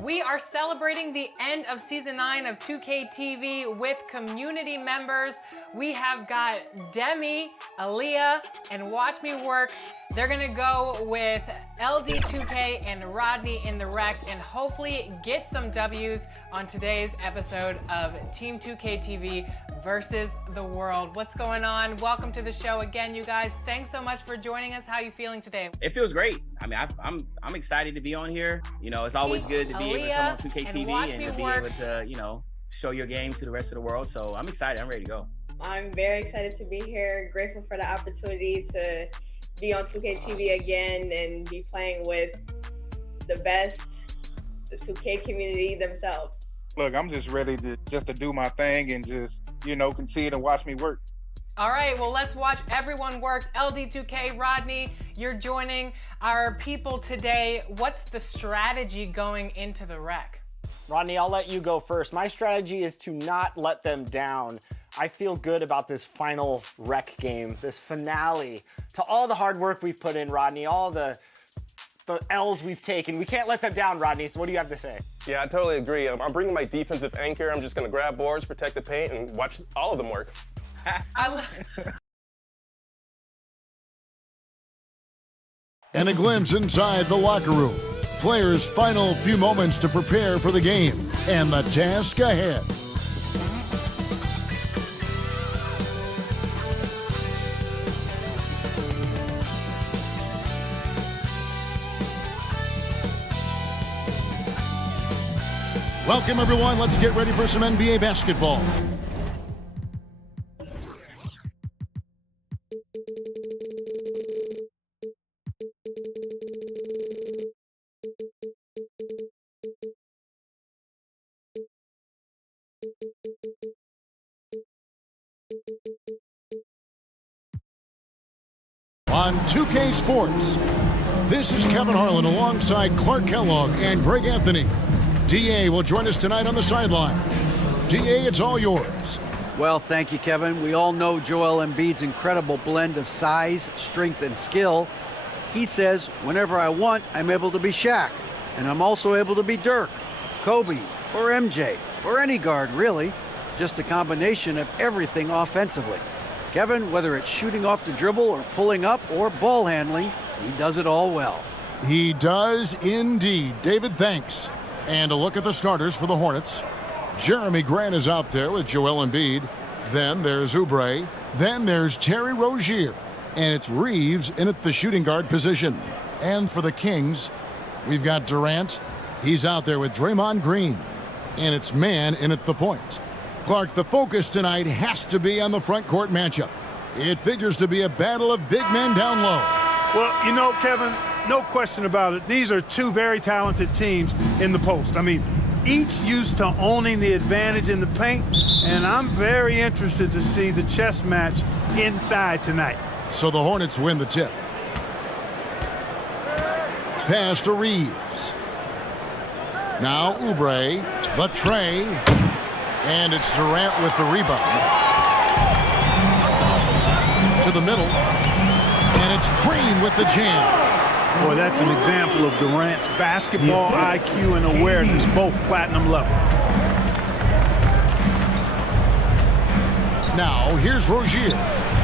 We are celebrating the end of season 9 of 2K TV with community members. We have got Demi, Aaliyah, and Watch Me Work. They're gonna go with LD2K and Rodney in the wreck and hopefully get some W's on today's episode of Team 2K TV versus the world. What's going on? Welcome to the show again, you guys. Thanks so much for joining us. How are you feeling today? It feels great. I mean, I'm excited to be on here. You know, it's always good to be able to come on 2K TV and to be able to, you know, show your game to the rest of the world. So I'm excited. I'm ready to go. I'm very excited to be here. Grateful for the opportunity to be on 2K TV again and be playing with the best, the 2K community themselves. Look, I'm just ready to do my thing and just, you know, concede and watch me work. All right, well, let's watch everyone work. LD2K, Rodney, you're joining our people today. What's the strategy going into the wreck? Rodney, I'll let you go first. My strategy is to not let them down. I feel good about this final wreck game, this finale. To all the hard work we've put in, Rodney, all the L's we've taken. We can't let them down, Rodney, so what do you have to say? Yeah, I totally agree. I'm bringing my defensive anchor. I'm just going to grab boards, protect the paint, and watch all of them work. And a glimpse inside the locker room. Players' final few moments to prepare for the game and the task ahead. Welcome, everyone. Let's get ready for some NBA basketball. On 2K Sports, this is Kevin Harlan alongside Clark Kellogg and Greg Anthony. DA will join us tonight on the sideline. DA, it's all yours. Well, thank you, Kevin. We all know Joel Embiid's incredible blend of size, strength, and skill. He says, whenever I want, I'm able to be Shaq. And I'm also able to be Dirk, Kobe, or MJ, or any guard, really. Just a combination of everything offensively. Kevin, whether it's shooting off the dribble or pulling up or ball handling, he does it all well. He does indeed. David, thanks. And a look at the starters for the Hornets. Jeremy Grant is out there with Joel Embiid. Then there's Oubre. Then there's Terry Rozier. And it's Reeves in at the shooting guard position. And for the Kings, we've got Durant. He's out there with Draymond Green. And it's Mann in at the point. Clark, the focus tonight has to be on the front court matchup. It figures to be a battle of big men down low. Well, you know, Kevin, no question about it. These are two very talented teams in the post. I mean, each used to owning the advantage in the paint, and I'm very interested to see the chess match inside tonight. So the Hornets win the tip. Pass to Reeves. Now Oubre, the tray, and it's Durant with the rebound. To the middle, and it's Green with the jam. Boy, that's an example of Durant's basketball IQ and awareness, both platinum level. Now, here's Rozier.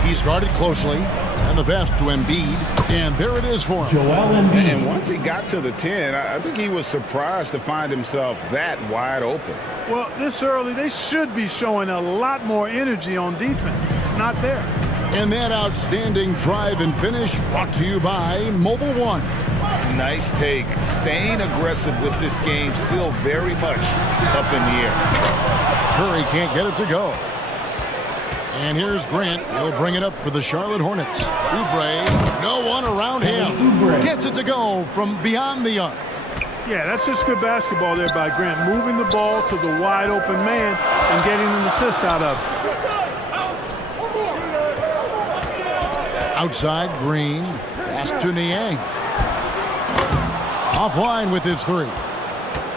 He's guarded closely, and the pass to Embiid, and there it is for him. And once he got to the 10, I think he was surprised to find himself that wide open. Well, this early, they should be showing a lot more energy on defense. It's not there. And that outstanding drive and finish brought to you by Mobile One. Nice take. Staying aggressive with this game, still very much up in the air. Curry can't get it to go. And here's Grant. He'll bring it up for the Charlotte Hornets. Oubre, no one around him. Gets it to go from beyond the arc. Yeah, that's just good basketball there by Grant. Moving the ball to the wide open man and getting an assist out of it. Outside, Green. Pass to Niang. Offline with his three.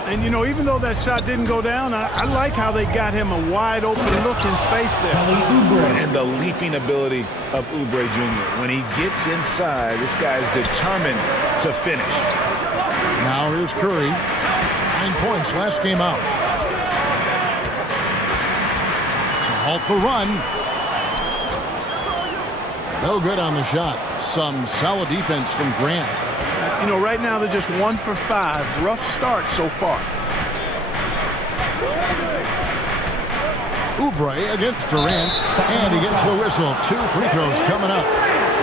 And, you know, even though that shot didn't go down, I like how they got him a wide open look in space there. And the leaping ability of Oubre Jr. When he gets inside, this guy's determined to finish. Now here's Curry. 9 points last game out. To halt the run. No good on the shot. Some solid defense from Grant. You know, right now they're just 1 for 5. Rough start so far. Oubre against Durant, and he gets the whistle. 2 free throws coming up.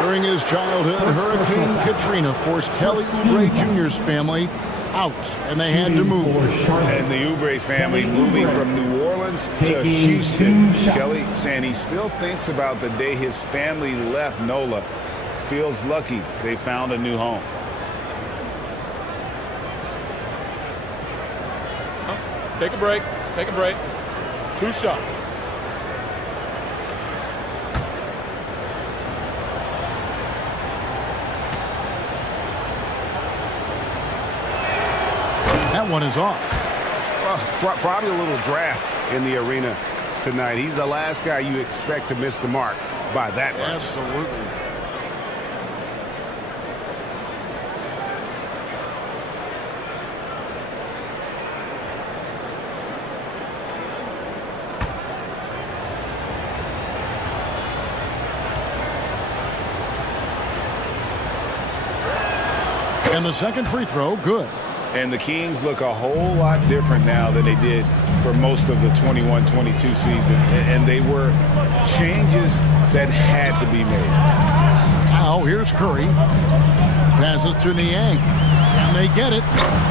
During his childhood, Hurricane Katrina forced Kelly Oubre Jr.'s family out, and they had to move. And the Oubre family moving from New Orleans to Houston. Kelly saying he still thinks about the day his family left NOLA. Feels lucky they found a new home. Take a break. Take a break. 2 shots. That one is off. Probably a little draft in the arena tonight. He's the last guy you expect to miss the mark by that much. Absolutely. And the second free throw, good. And the Kings look a whole lot different now than they did for most of the 21-22 season. And they were changes that had to be made. Now here's Curry. Passes to Niang. And they get it.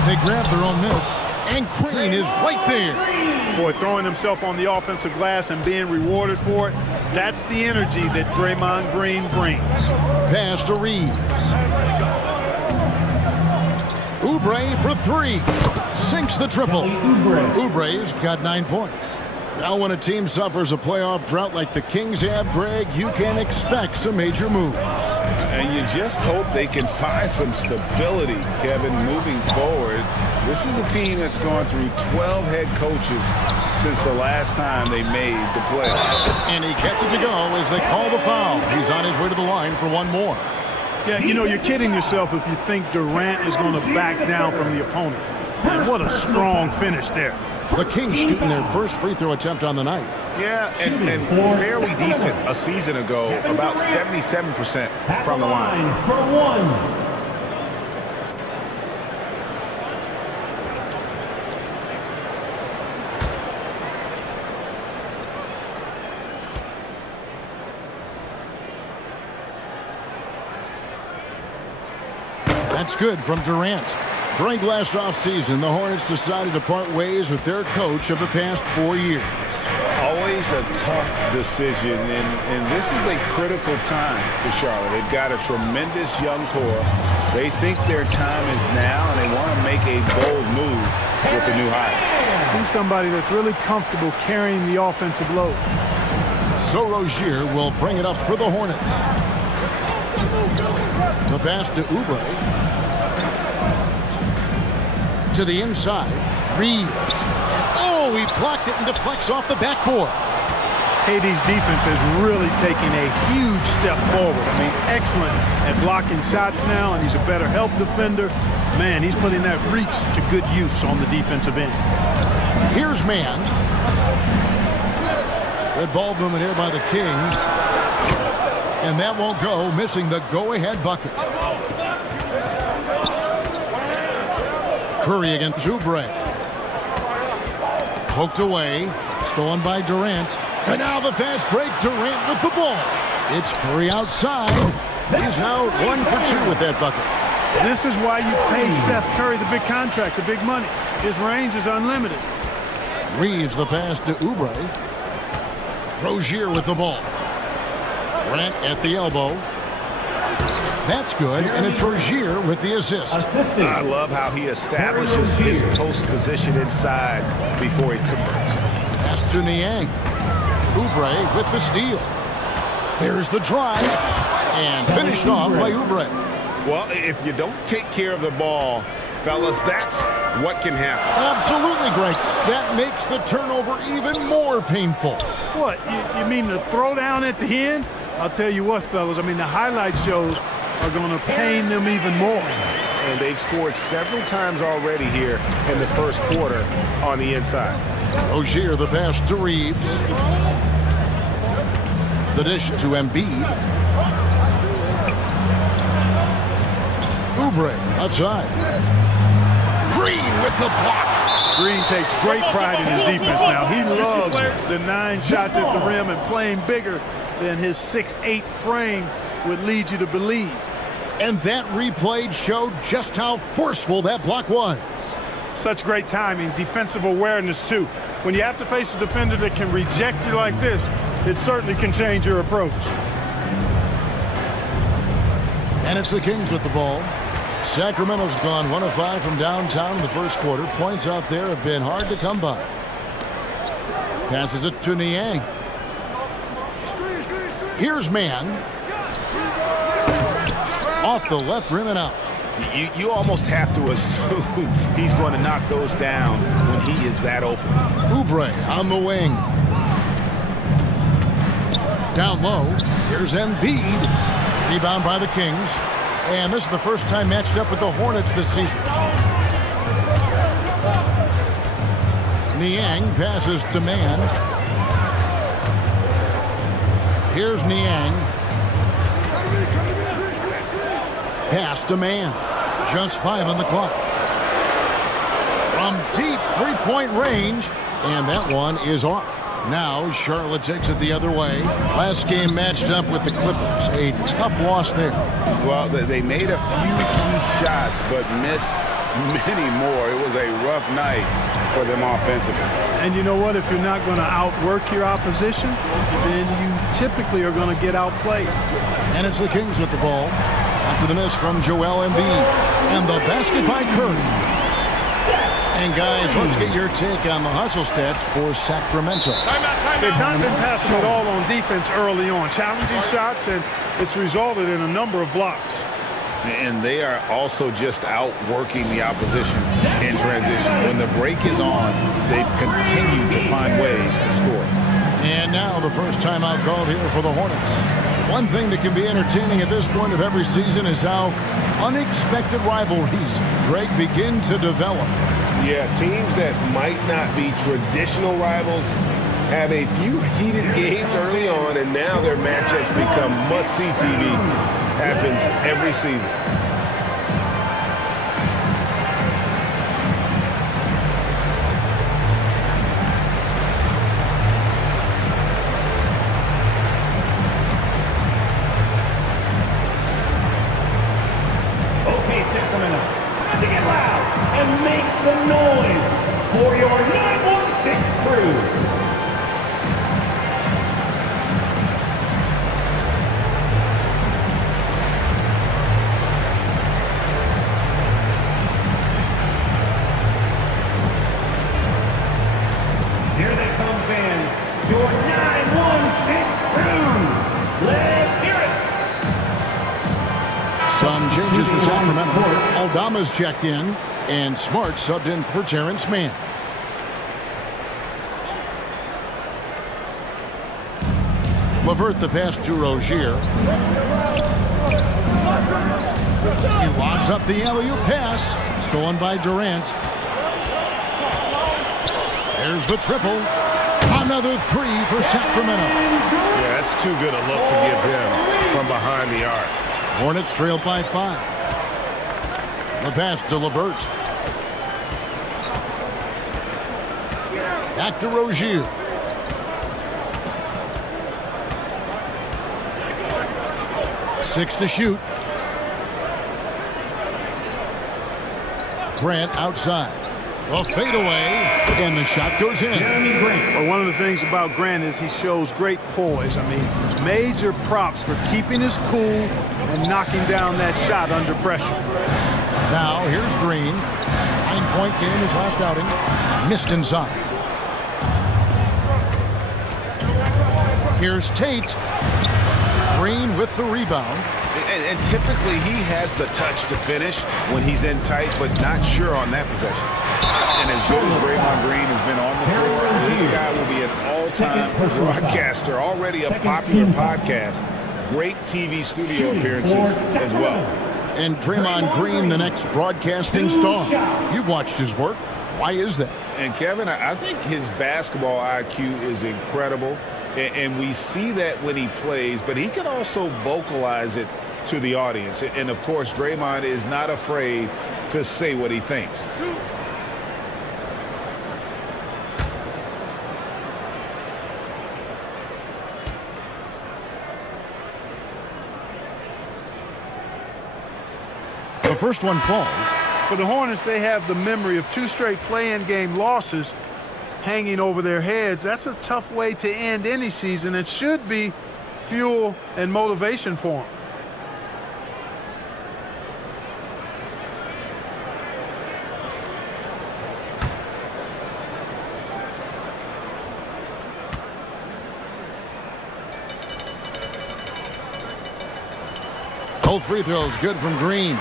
They grab their own miss. And Green is right there. Boy, throwing himself on the offensive glass and being rewarded for it, that's the energy that Draymond Green brings. Pass to Reeves. Oubre for 3. Sinks the triple. Oubre's got 9 points. Now when a team suffers a playoff drought like the Kings have, Greg, you can expect some major moves. And you just hope they can find some stability, Kevin, moving forward. This is a team that's gone through 12 head coaches since the last time they made the playoffs. And he gets it to go as they call the foul. He's on his way to the line for one more. Yeah, you know, you're kidding yourself if you think Durant is going to back down from the opponent. And what a strong finish there. The Kings shooting their first free throw attempt on the night. Yeah, and fairly decent a season ago, about 77% from the line. That's good from Durant. During last offseason, the Hornets decided to part ways with their coach of the past 4 years. Always a tough decision, and this is a critical time for Charlotte. They've got a tremendous young core. They think their time is now, and they want to make a bold move with the new hire. He's somebody that's really comfortable carrying the offensive load. So Rozier will bring it up for the Hornets. The pass to Oubre. To the inside, Reeves. Oh, he blocked it and deflects off the backboard. KD's defense has really taken a huge step forward. I mean, excellent at blocking shots now, and he's a better help defender. Man, he's putting that reach to good use on the defensive end. Here's man. Good ball movement here by the Kings. And that won't go, missing the go-ahead bucket. Curry against Oubre. Poked away. Stolen by Durant. And now the fast break. Durant with the ball. It's Curry outside. He's now 1 for 2 with that bucket. This is why you pay Seth Curry the big contract, the big money. His range is unlimited. Reeves the pass to Oubre. Rozier with the ball. Grant at the elbow. That's good, and it's Rozier with the assist. I love how he establishes his post position inside before he converts. Pass to Niang. Oubre with the steal. There's the drive, and finished off by Oubre. Well, if you don't take care of the ball, fellas, that's what can happen. Absolutely, Greg. That makes the turnover even more painful. What, you mean the throwdown at the end? I'll tell you what, fellas, I mean, the highlight shows are going to pain them even more. and they've scored several times already here in the first quarter on the inside. Rozier, the pass to Reeves. The dish to Embiid. Oubre outside. Green with the block. Green takes great pride in his defense now. He loves the 9 shots at the rim and playing bigger than his 6'8" frame would lead you to believe. And that replay showed just how forceful that block was. Such great timing, defensive awareness too. When you have to face a defender that can reject you like this, it certainly can change your approach. And it's the Kings with the ball. Sacramento's gone 1 of 5 from downtown in the first quarter. Points out there have been hard to come by. Passes it to Niang. Here's Mann. Off the left rim and out. You almost have to assume he's going to knock those down when he is that open. Oubre on the wing. Down low. Here's Embiid. Rebound by the Kings. And this is the first time matched up with the Hornets this season. Niang passes to Mann. Here's Niang. Pass to Mann. Just 5 on the clock. From deep three-point range. And that one is off. Now Charlotte takes it the other way. Last game matched up with the Clippers. A tough loss there. Well, they made a few key shots, but missed many more. It was a rough night for them offensively. And you know what? If you're not going to outwork your opposition, then you typically are going to get outplayed. And it's the Kings with the ball. After the miss from Joel Embiid. And the basket by Curry. And guys, let's get your take on the hustle stats for Sacramento. They've not been passing it all on defense early on. Challenging shots, and it's resulted in a number of blocks. And they are also just outworking the opposition in transition. When the break is on, they've continued to find ways to score. And now the first timeout called here for the Hornets. One thing that can be entertaining at this point of every season is how unexpected rivalries, Greg, begin to develop. Yeah, teams that might not be traditional rivals have a few heated games early on, and now their matchups become must-see TV. Happens every season. Okay, Sacramento, time to get loud and make some noise for your 916 crew. Here they come, fans. Your 916 crew. Let's hear it. Some changes for Sacramento. Aldama's checked in, and Smart subbed in for Terrence Mann. LeVert the pass to Rozier. He lobs up the alley-oop pass, stolen by Durant. There's the triple. Another 3 for Sacramento. Yeah, that's too good a look to give him from behind the arc. Hornets trailed by 5. The pass to LeVert. Back to Rozier. Six to shoot. Grant outside. A fadeaway, and the shot goes in. Well, one of the things about Grant is he shows great poise. I mean, major props for keeping his cool and knocking down that shot under pressure. Now, here's Green. 9-point game his last outing. Missed inside. Here's Tate. Green with the rebound. And typically he has the touch to finish when he's in tight, but not sure on that possession. And as good as Draymond Green has been on the floor, this guy will be an all-time broadcaster, already a popular podcast. Great TV studio appearances as well. And Draymond Green, the next broadcasting star. You've watched his work. Why is that? And Kevin, I think his basketball IQ is incredible. And we see that when he plays, but he can also vocalize it to the audience. And of course, Draymond is not afraid to say what he thinks. The first one falls. For the Hornets, they have the memory of 2 straight play-in game losses hanging over their heads. That's a tough way to end any season. It should be fuel and motivation for them. Both free throws good from Green.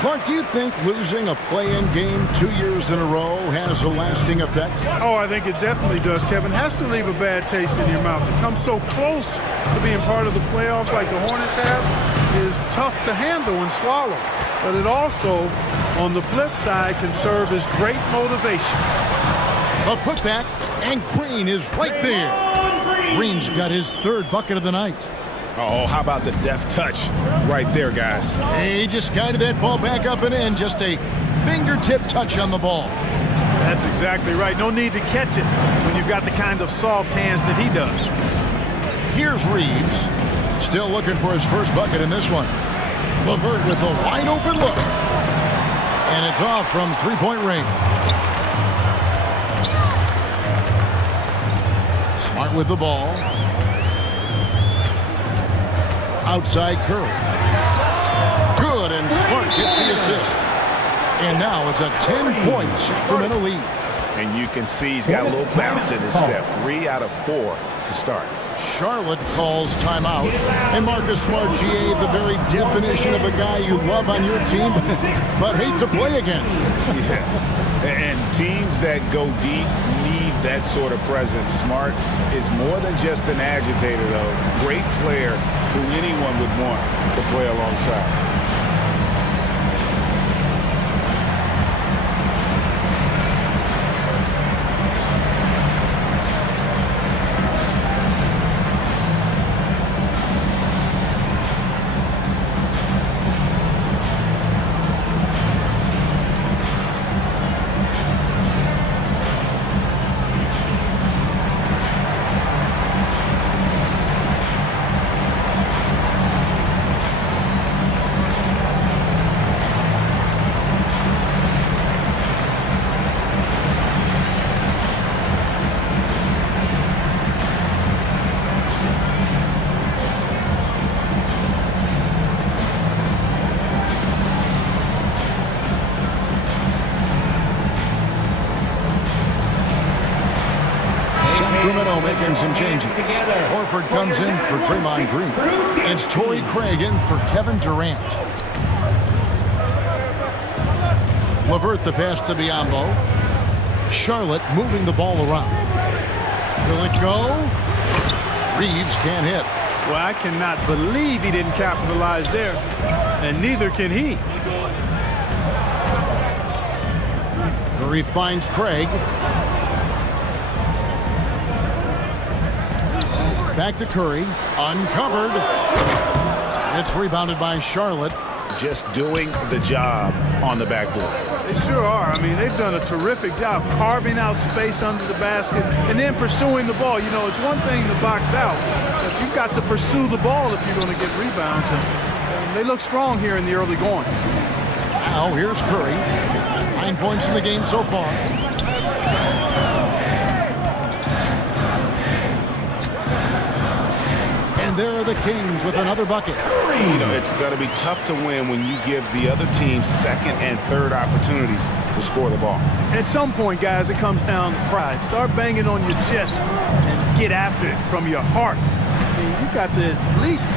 Clark, do you think losing a play-in game 2 years in a row has a lasting effect? Oh, I think it definitely does, Kevin. Has to leave a bad taste in your mouth. To come so close to being part of the playoffs like the Hornets have is tough to handle and swallow. But it also, on the flip side, can serve as great motivation. A putback, and Green is right there. Green's got his 3rd bucket of the night. Oh, how about the deft touch right there, guys? He just guided that ball back up and in. Just a fingertip touch on the ball. That's exactly right. No need to catch it when you've got the kind of soft hands that he does. Here's Reeves. Still looking for his first bucket in this one. LeVert with a wide open look. And it's off from three-point range. Smart with the ball. Outside Curry. Good, and Smart gets the assist. And now it's a 10-point Sacramento lead. And you can see he's got a little bounce in his step. 3 out of 4 to start. Charlotte calls timeout. And Marcus Smart, GA, the very definition of a guy you love on your team but hate to play against. Yeah. And teams that go deep need that sort of presence. Smart is more than just an agitator, though. Great player who anyone would want to play alongside. Sacramento making some changes. Horford comes in for Draymond Green. It's Torrey Craig in for Kevin Durant. LeVert the pass to Biyombo. Charlotte moving the ball around. Will it go? Reeves can't hit. Well, I cannot believe he didn't capitalize there, and neither can he. Curry finds Craig. Back to Curry. Uncovered. It's rebounded by Charlotte. Just doing the job on the backboard. They sure are. I mean, they've done a terrific job carving out space under the basket and then pursuing the ball. You know, it's one thing to box out, but you've got to pursue the ball if you're going to get rebounds. And they look strong here in the early going. Now here's Curry. 9 points in the game so far. And there are the Kings with another bucket. You know, it's going to be tough to win when you give the other team second and third opportunities to score the ball. At some point, guys, it comes down to pride. Start banging on your chest and get after it from your heart. I mean, you've got to at least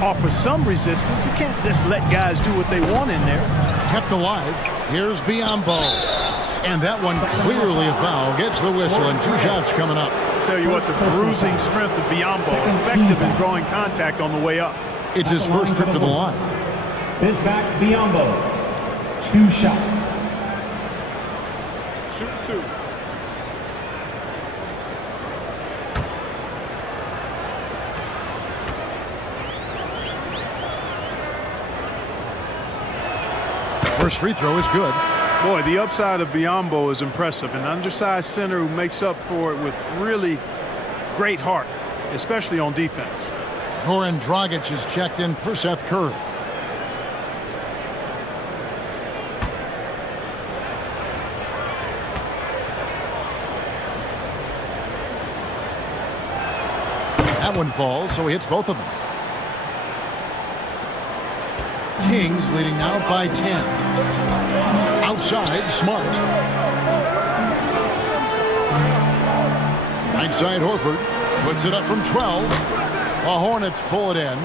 offer some resistance. You can't just let guys do what they want in there. Kept alive. Here's Biyombo. And that one clearly a foul. Gets the whistle and 2 shots coming up. Tell you what, the bruising strength of Biyombo, effective in drawing contact on the way up. It's his first trip to the line. Bismack Biyombo, 2 shots. Shoot 2. First free throw is good. Boy, the upside of Biyombo is impressive. An undersized center who makes up for it with really great heart, especially on defense. Goran Dragic is checked in for Seth Curry. That one falls, so he hits both of them. Kings leading now by 10. Outside, Smart. Right side, Horford puts it up from 12. The Hornets pull it in.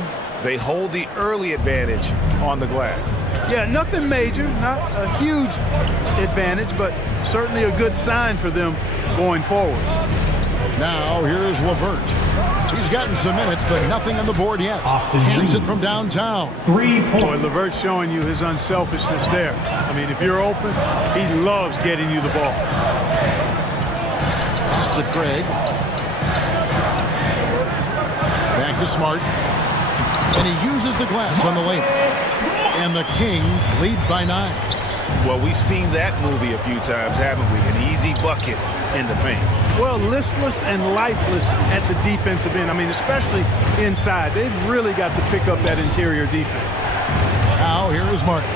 They hold the early advantage on the glass. Yeah, nothing major, not a huge advantage, but certainly a good sign for them going forward. Now here's LeVert. He's gotten some minutes, but nothing on the board yet. Hands it from downtown. 3 points. Boy, LeVert showing you his unselfishness there. I mean, if you're open, he loves getting you the ball. Pass to Craig. Back to Smart. And he uses the glass on the lane. And the Kings lead by 9. Well, we've seen that movie a few times, haven't we? An easy bucket in the paint. Well, listless and lifeless at the defensive end. I mean, especially inside. They've really got to pick up that interior defense. Now, here is Martin.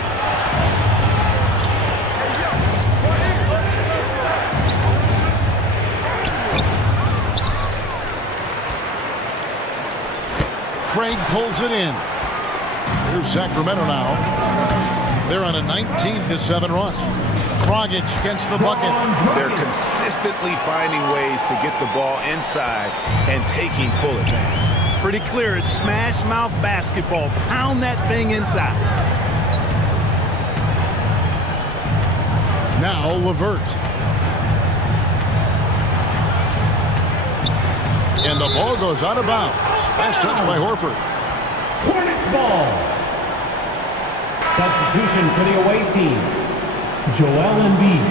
Craig pulls it in. Here's Sacramento now. They're on a 19-7 run. Dragic gets the bucket. They're consistently finding ways to get the ball inside and taking full advantage. Pretty clear. It's smash mouth basketball. Pound that thing inside. Now LeVert. And the ball goes out of bounds. Last touch by Horford. Hornets ball. Substitution for the away team. Joel Embiid.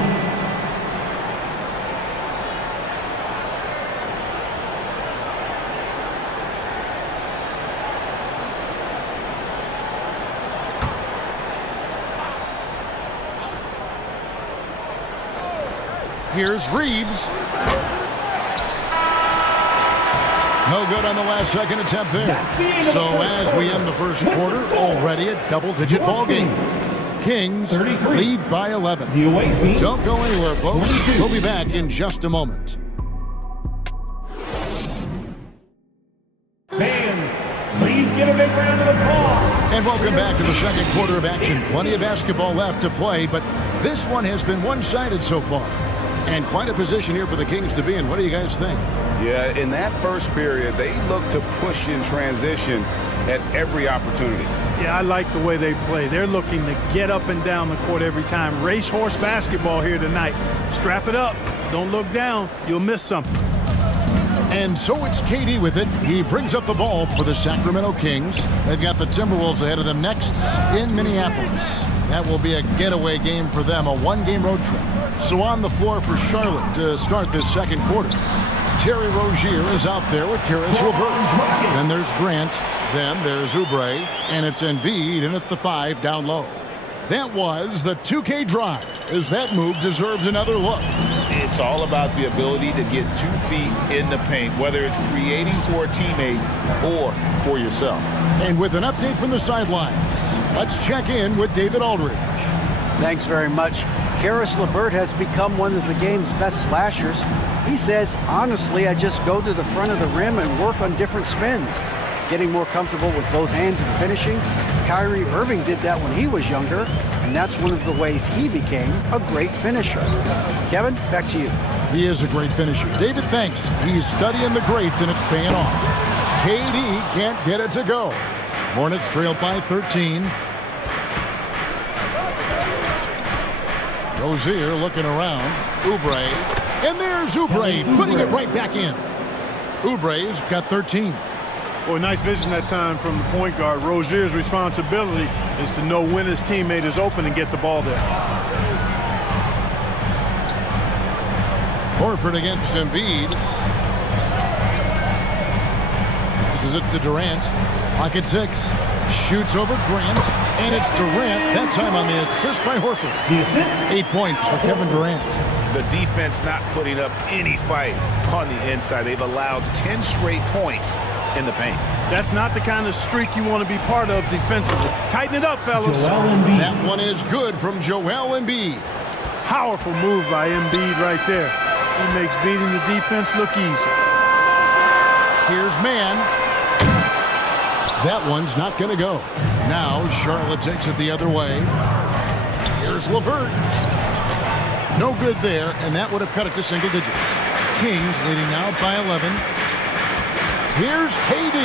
Here's Reeves. No good on the last second attempt there. So as we end the first quarter, already a double-digit ball game. Kings lead by 11. Don't go anywhere, folks. We'll be back in just a moment. Fans, please give a big round of applause. And welcome back to the second quarter of action. Plenty of basketball left to play, but this one has been one-sided so far. And quite a position here for the Kings to be in. What do you guys think? Yeah, in that first period, they looked to push in transition at every opportunity. Yeah, I like the way they play. They're looking to get up and down the court every time. Racehorse basketball here tonight. Strap it up. Don't look down. You'll miss something. And so it's KD with it. He brings up the ball for the Sacramento Kings. They've got the Timberwolves ahead of them next in Minneapolis. That will be a getaway game for them, a one-game road trip. So on the floor for Charlotte to start this second quarter. Terry Rozier is out there with Karis LeVert. Then there's Grant. Then there's Oubre. And it's Embiid in at the 5 down low. That was the 2K drive, as that move deserves another look. It's all about the ability to get 2 feet in the paint, whether it's creating for a teammate or for yourself. And with an update from the sidelines, let's check in with David Aldridge. Thanks very much. Karis LeVert has become one of the game's best slashers. He says, honestly, I just go to the front of the rim and work on different spins. Getting more comfortable with both hands and finishing. Kyrie Irving did that when he was younger, and that's one of the ways he became a great finisher. Kevin, back to you. He is a great finisher. David, thanks. He's studying the greats, and it's paying off. KD can't get it to go. Hornets trailed by 13. Rozier looking around. Oubre. And there's Oubre putting it right back in. Oubre's got 13. Boy, nice vision that time from the point guard. Rozier's responsibility is to know when his teammate is open and get the ball there. Horford against Embiid. This is it to Durant. Clock at 6. Shoots over Grant, and it's Durant. That time on the assist by Horford. 8 points for Kevin Durant. The defense not putting up any fight on the inside. They've allowed 10 straight points in the paint. That's not the kind of streak you want to be part of defensively. Tighten it up, fellas. That one is good from Joel Embiid. Powerful move by Embiid right there. He makes beating the defense look easy. Here's man. That one's not going to go. Now Charlotte takes it the other way. Here's LeVert. No good there, and that would have cut it to single digits. Kings leading now by 11. Here's KD.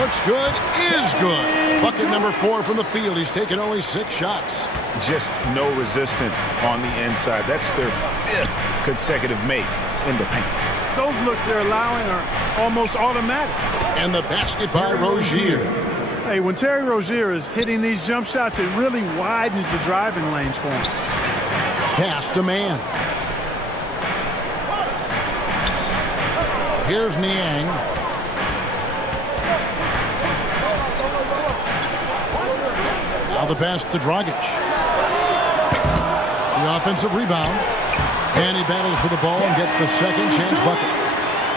Looks good, is good. Bucket number 4 from the field. He's taken only 6 shots. Just no resistance on the inside. That's their 5th consecutive make in the paint. Those looks they're allowing are almost automatic. And the basket by Rozier. Hey, when Terry Rozier is hitting these jump shots, it really widens the driving lanes for him. Pass to man. Here's Niang. Now the pass to Dragic. The offensive rebound. And he battles for the ball and gets the second chance bucket.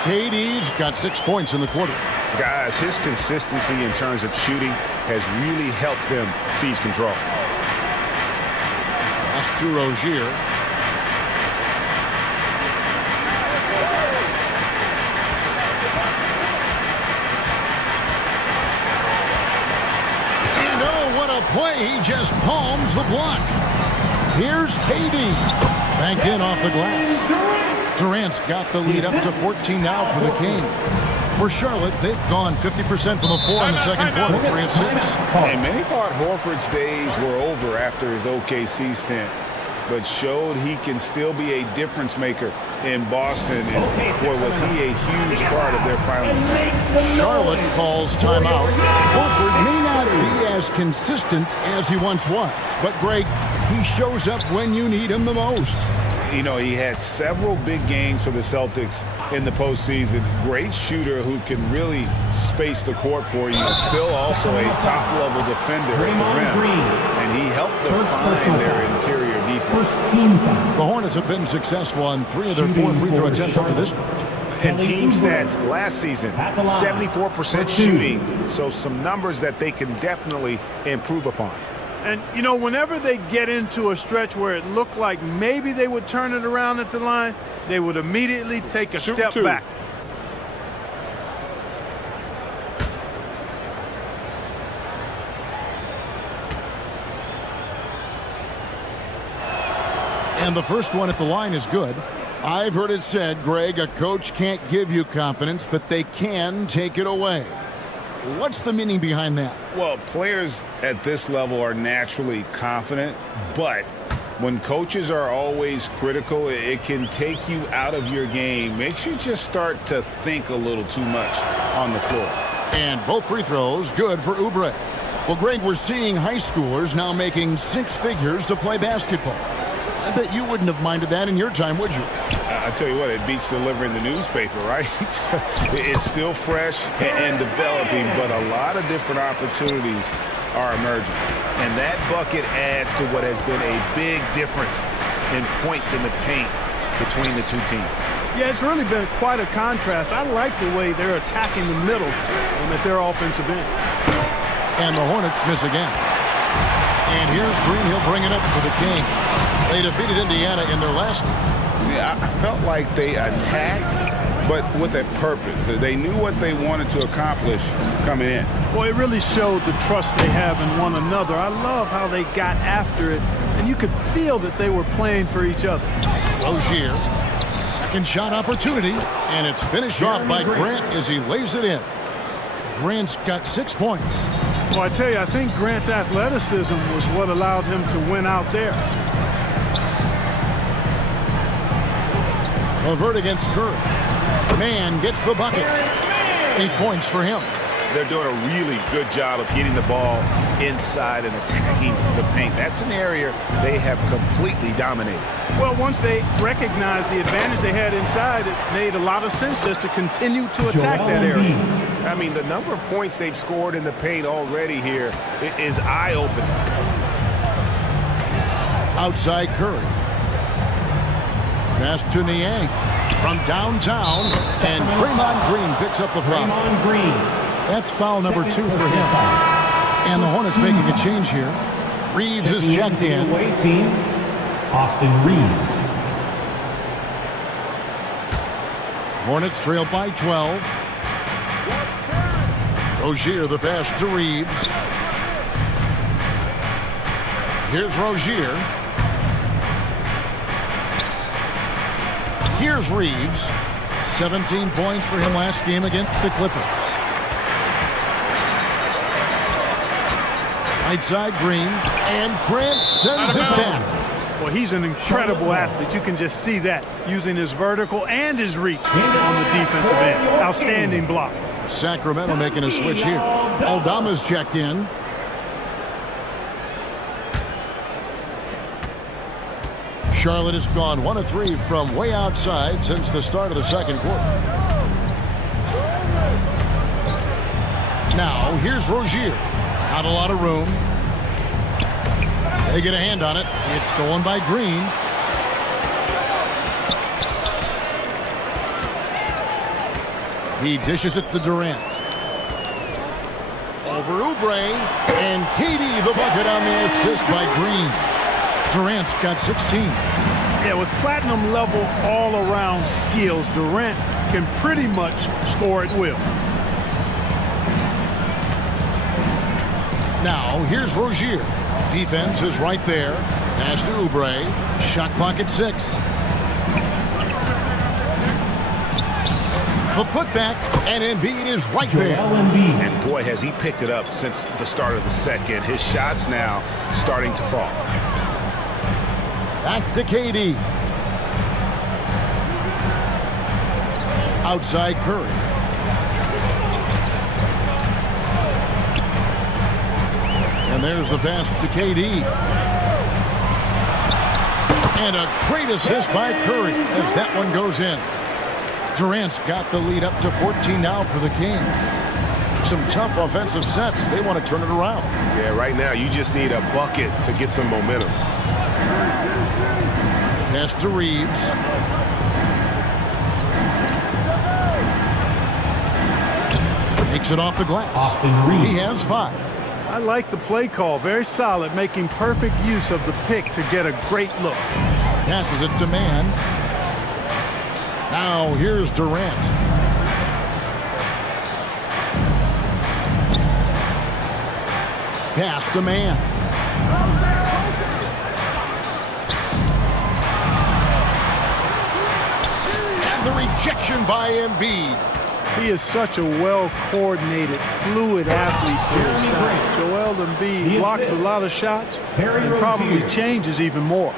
KD's got 6 points in the quarter. Guys, his consistency in terms of shooting has really helped them seize control. Pass to Rozier. And oh, what a play. He just palms the block. Here's KD. Banked in off the glass. Durant's got the lead up to 14 now for the Kings. For Charlotte, they've gone 50% from the floor in the second quarter, 3 and 6. And many thought Horford's days were over after his OKC stint, but showed he can still be a difference maker in Boston. And boy, was he a huge part of their final. Charlotte calls timeout. Horford may not be as consistent as he once was, but Greg, he shows up when you need him the most. You know, he had several big games for the Celtics in the postseason. Great shooter who can really space the court for you. Still also a top-level defender at the rim. And he helped define their interior defense. The Hornets have been successful on 3 of their 4 free throw attempts up to this point. And team stats last season, 74% shooting. So some numbers that they can definitely improve upon. And, you know, whenever they get into a stretch where it looked like maybe they would turn it around at the line, they would immediately take a step back. And the first one at the line is good. I've heard it said, Greg, a coach can't give you confidence, but they can take it away. What's the meaning behind that? Well, players at this level are naturally confident, but when coaches are always critical, it can take you out of your game. Makes you just start to think a little too much on the floor. And both free throws good for Oubre. Well, Greg, we're seeing high schoolers now making 6 figures to play basketball. I bet you wouldn't have minded that in your time, would you? I tell you what, it beats delivering the newspaper, right? It's still fresh and developing, but a lot of different opportunities are emerging. And that bucket adds to what has been a big difference in points in the paint between the two teams. Yeah, it's really been quite a contrast. I like the way they're attacking the middle and at their offensive end. And the Hornets miss again. And here's Green. He'll bring it up for the Kings. They defeated Indiana in their last game. Yeah, I felt like they attacked, but with a purpose. They knew what they wanted to accomplish coming in. Well, it really showed the trust they have in one another. I love how they got after it, and you could feel that they were playing for each other. Rozier, second shot opportunity, and it's finished off by Grant as he lays it in. Grant's got 6 points. Well, I tell you, I think Grant's athleticism was what allowed him to win out there. LeVert against Curry. Man gets the bucket. 8 points for him. They're doing a really good job of getting the ball inside and attacking the paint. That's an area they have completely dominated. Well, once they recognized the advantage they had inside, it made a lot of sense just to continue to attack that area. I mean, the number of points they've scored in the paint already here is eye-opening. Outside Curry. Pass to Niang from downtown, and Draymond Green picks up the foul. That's foul number 2 for him. And the Hornets making a change here. Reeves is checked in. Away team, Austin Reeves. Hornets trail by 12. Rozier the pass to Reeves. Here's Rozier. Here's Reeves. 17 points for him last game against the Clippers. Right side Green, and Grant sends it back. Well, he's an incredible athlete. You can just see that, using his vertical and his reach on the defensive end. Outstanding block. Sacramento making a switch here. Aldama's checked in. Charlotte has gone 1 of 3 from way outside since the start of the second quarter. Now, here's Rozier. Not a lot of room. They get a hand on it. It's stolen by Green. He dishes it to Durant. Over Oubre. And KD the bucket on the assist by Green. Durant's got 16. Yeah, with platinum level all-around skills, Durant can pretty much score at will. Now, here's Rozier. Defense is right there. Pass to Oubre. Shot clock at 6. The putback, and Embiid is right there. And boy, has he picked it up since the start of the second. His shots now starting to fall. Back to KD. Outside Curry. And there's the pass to KD. And a great assist by Curry as that one goes in. Durant's got the lead up to 14 now for the Kings. Some tough offensive sets. They want to turn it around. Yeah, right now you just need a bucket to get some momentum. Pass to Reeves. Takes it off the glass. Austin Reeves. He has 5. I like the play call. Very solid, making perfect use of the pick to get a great look. Passes it to Man. Now here's Durant. Pass to Man. And the rejection by Embiid. He is such a well-coordinated, fluid athlete for his size. Joel Embiid blocks a lot of shots and probably changes even more.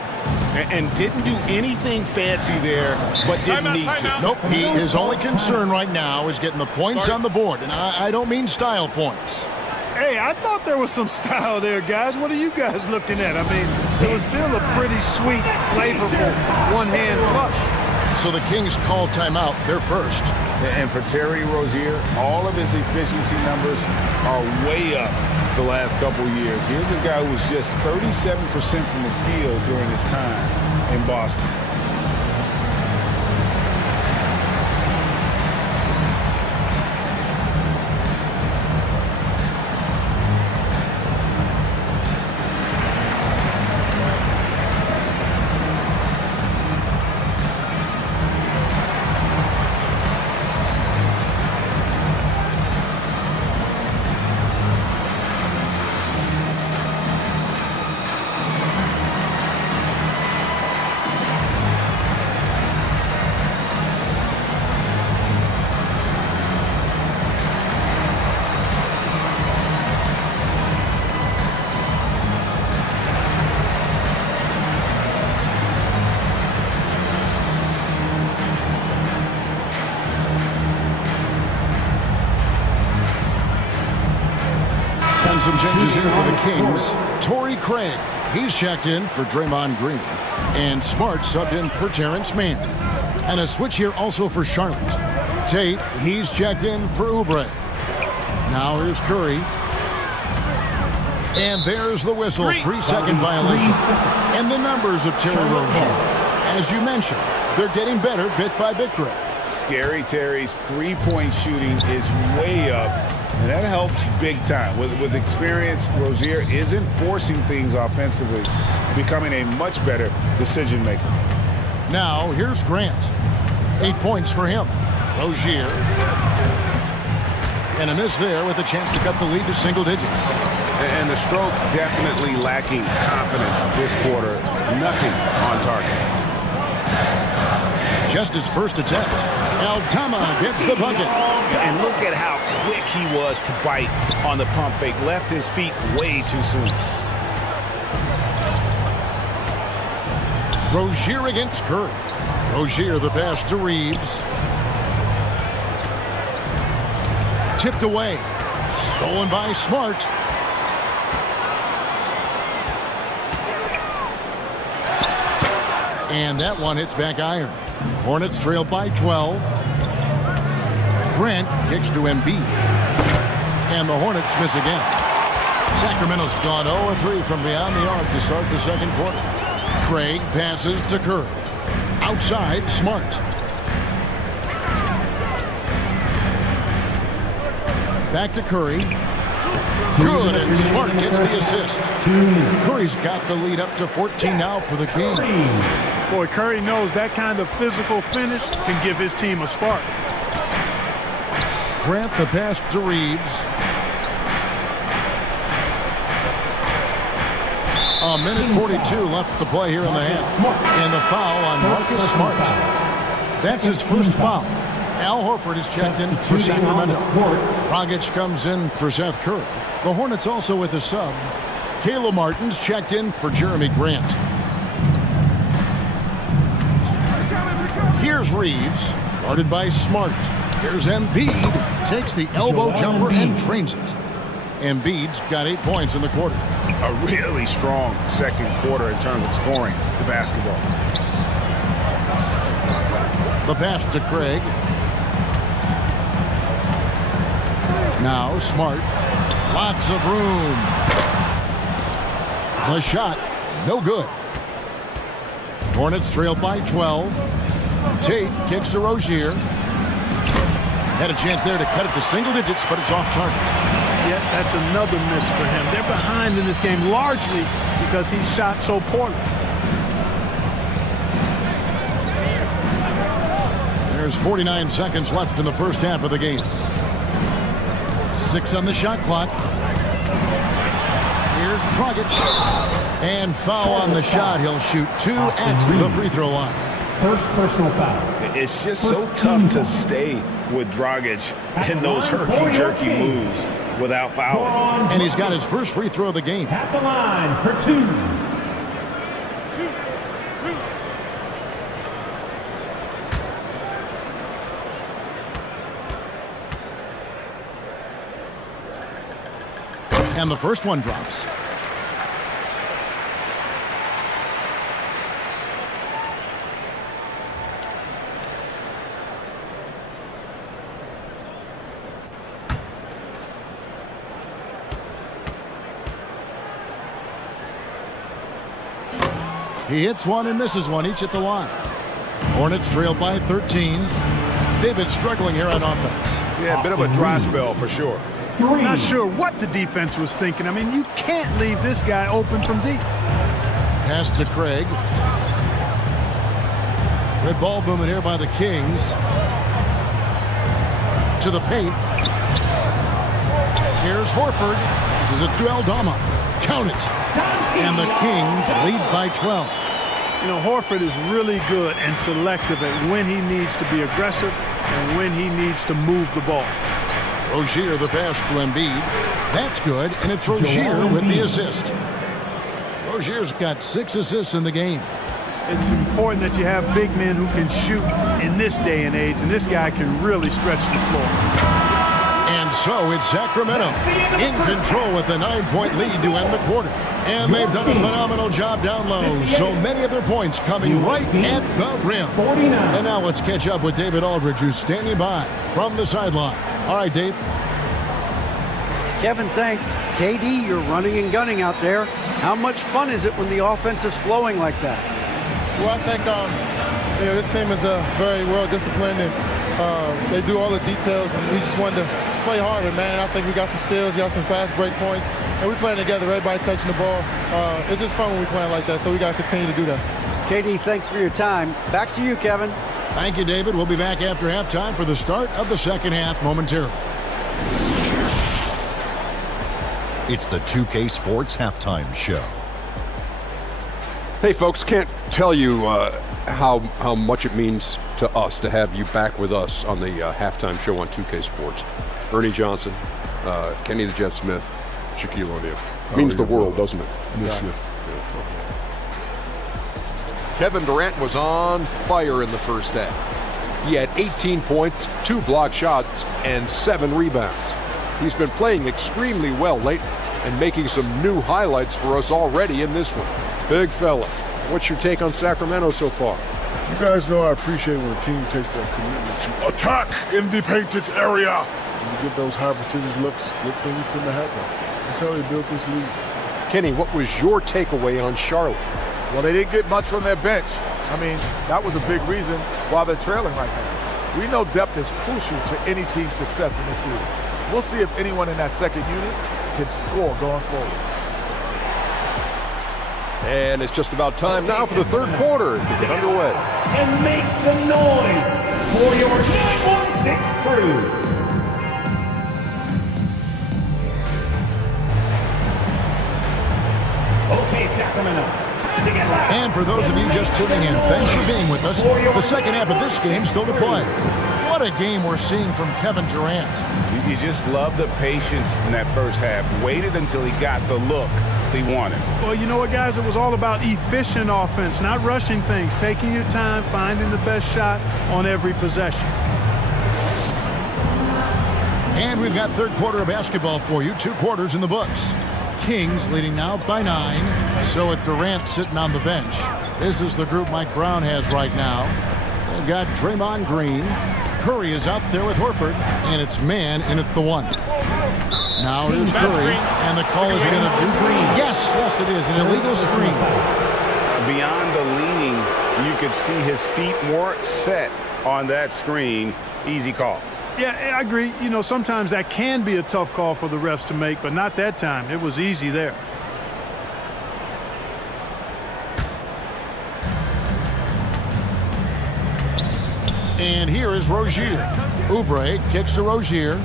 And didn't do anything fancy there, but didn't need to. Nope, his only concern right now is getting the points on the board. And I don't mean style points. Hey, I thought there was some style there, guys. What are you guys looking at? I mean, it was still a pretty sweet, flavorful one-hand flush. So the Kings call timeout. They're first. And for Terry Rozier, all of his efficiency numbers are way up the last couple years. Here's a guy who was just 37% from the field during his time in Boston. And some changes here for the Kings. Torrey Craig, he's checked in for Draymond Green. And Smart subbed in for Terrence Mann. And a switch here also for Charlotte. Tate, he's checked in for Oubre. Now here's Curry. And there's the whistle, 3-second violation. And the numbers of Terry Rozier. As you mentioned, they're getting better bit by bit, Greg. Scary Terry's three-point shooting is way up, and that helps big time. With experience, Rozier isn't forcing things offensively, becoming a much better decision maker. Now, here's Grant. 8 points for him. Rozier. And a miss there with a chance to cut the lead to single digits. And the stroke definitely lacking confidence this quarter. Nothing on target. Just his first attempt. Aldama gets the bucket. And look at how quick he was to bite on the pump fake. Left his feet way too soon. Rozier against Curry. Rozier the pass to Reeves. Tipped away. Stolen by Smart. And that one hits back iron. Hornets trail by 12. Grant kicks to Embiid. And the Hornets miss again. Sacramento's gone 0-3 from beyond the arc to start the second quarter. Craig passes to Curry. Outside, Smart. Back to Curry. Good, and Smart gets the assist. Curry's got the lead up to 14 now for the Kings. Boy, Curry knows that kind of physical finish can give his team a spark. Grant the pass to Reeves. A minute 42 left to play here in the half. And the foul on Marcus Smart. That's his first foul. Al Horford is checked in for Sacramento. Dragic comes in for Seth Curry. The Hornets also with a sub. Caleb Martin's checked in for Jeremy Grant. Here's Reeves, guarded by Smart. Here's Embiid, takes the elbow jumper and drains it. Embiid's got 8 points in the quarter. A really strong second quarter in terms of scoring the basketball. The pass to Craig. Now Smart. Lots of room. The shot, no good. Hornets trail by 12. Tate kicks to Rozier. Had a chance there to cut it to single digits, but it's off target. Yeah, that's another miss for him. They're behind in this game largely because he shot so poorly. There's 49 seconds left in the first half of the game. 6 on the shot clock. Here's Dragic. And foul on the shot. He'll shoot 2 at the free throw line. First personal foul. It's just so tough to stay with Dragic in those herky-jerky moves without fouling. And he's got his first free throw of the game. At the line for 2. And the first one drops. He hits one and misses one, each at the line. Hornets trail by 13. They've been struggling here on offense. Yeah, a bit of a dry spell for sure. Not sure what the defense was thinking. I mean, you can't leave this guy open from deep. Pass to Craig. Good ball movement here by the Kings. To the paint. Here's Horford. This is a duel Dama. Count it. And the Kings lead by 12. You know, Horford is really good and selective at when he needs to be aggressive and when he needs to move the ball. Rozier the pass to Embiid. That's good, and it's Rozier with the assist. Rozier's got 6 assists in the game. It's important that you have big men who can shoot in this day and age, and this guy can really stretch the floor. And so it's Sacramento in control with a 9-point lead to end the quarter. And they've done a phenomenal job down low. So many of their points coming right at the rim. And now let's catch up with David Aldridge, who's standing by from the sideline. All right, Dave. Kevin, thanks. KD, you're running and gunning out there. How much fun is it when the offense is flowing like that? Well, I think this team is very well disciplined, and they do all the details, and we just wanted to play harder, man. And I think we got some steals, got some fast break points, and we're playing together, everybody touching the ball. It's just fun when we're playing like that, so we got to continue to do that. KD, thanks for your time. Back to you, Kevin. Thank you, David. We'll be back after halftime for the start of the second half momentarily. It's the 2K Sports Halftime Show. Hey, folks, can't tell you how much it means to us to have you back with us on the halftime show on 2K Sports. Ernie Johnson, Kenny the Jet Smith, Shaquille O'Neal. Means the world, doesn't it? Yes, sir. Kevin Durant was on fire in the first half. He had 18 points, 2 blocked shots, and 7 rebounds. He's been playing extremely well lately and making some new highlights for us already in this one. Big fella, what's your take on Sacramento so far? You guys know I appreciate when a team takes that commitment to attack in the painted area. When you get those high percentage looks, good things tend to happen. That's how they built this league. Kenny, what was your takeaway on Charlotte? Well, they didn't get much from their bench. I mean, that was a big reason why they're trailing right now. We know depth is crucial to any team's success in this league. We'll see if anyone in that second unit can score going forward. And it's just about time now for the third quarter to get underway. And make some noise for your 916 crew. Okay, Sacramento. Time to get loud. And for those of you just tuning in, thanks for being with us. The second half of this game still to play. What a game we're seeing from Kevin Durant. You just love the patience in that first half. Waited until he got the look he wanted. Well, you know what, guys? It was all about efficient offense, not rushing things, taking your time, finding the best shot on every possession. And we've got third quarter of basketball for you. 2 quarters in the books. Kings leading now by 9. So with Durant sitting on the bench. This is the group Mike Brown has right now. They've got Draymond Green. Curry is out there with Horford, and it's man in at the 1. Now here's Curry, and the call is going to be green. Yes, it is, an illegal screen. Beyond the leaning, you could see his feet weren't set on that screen. Easy call. Yeah, I agree. You know, sometimes that can be a tough call for the refs to make, but not that time. It was easy there. And here is Rozier. Oubre kicks to Rozier.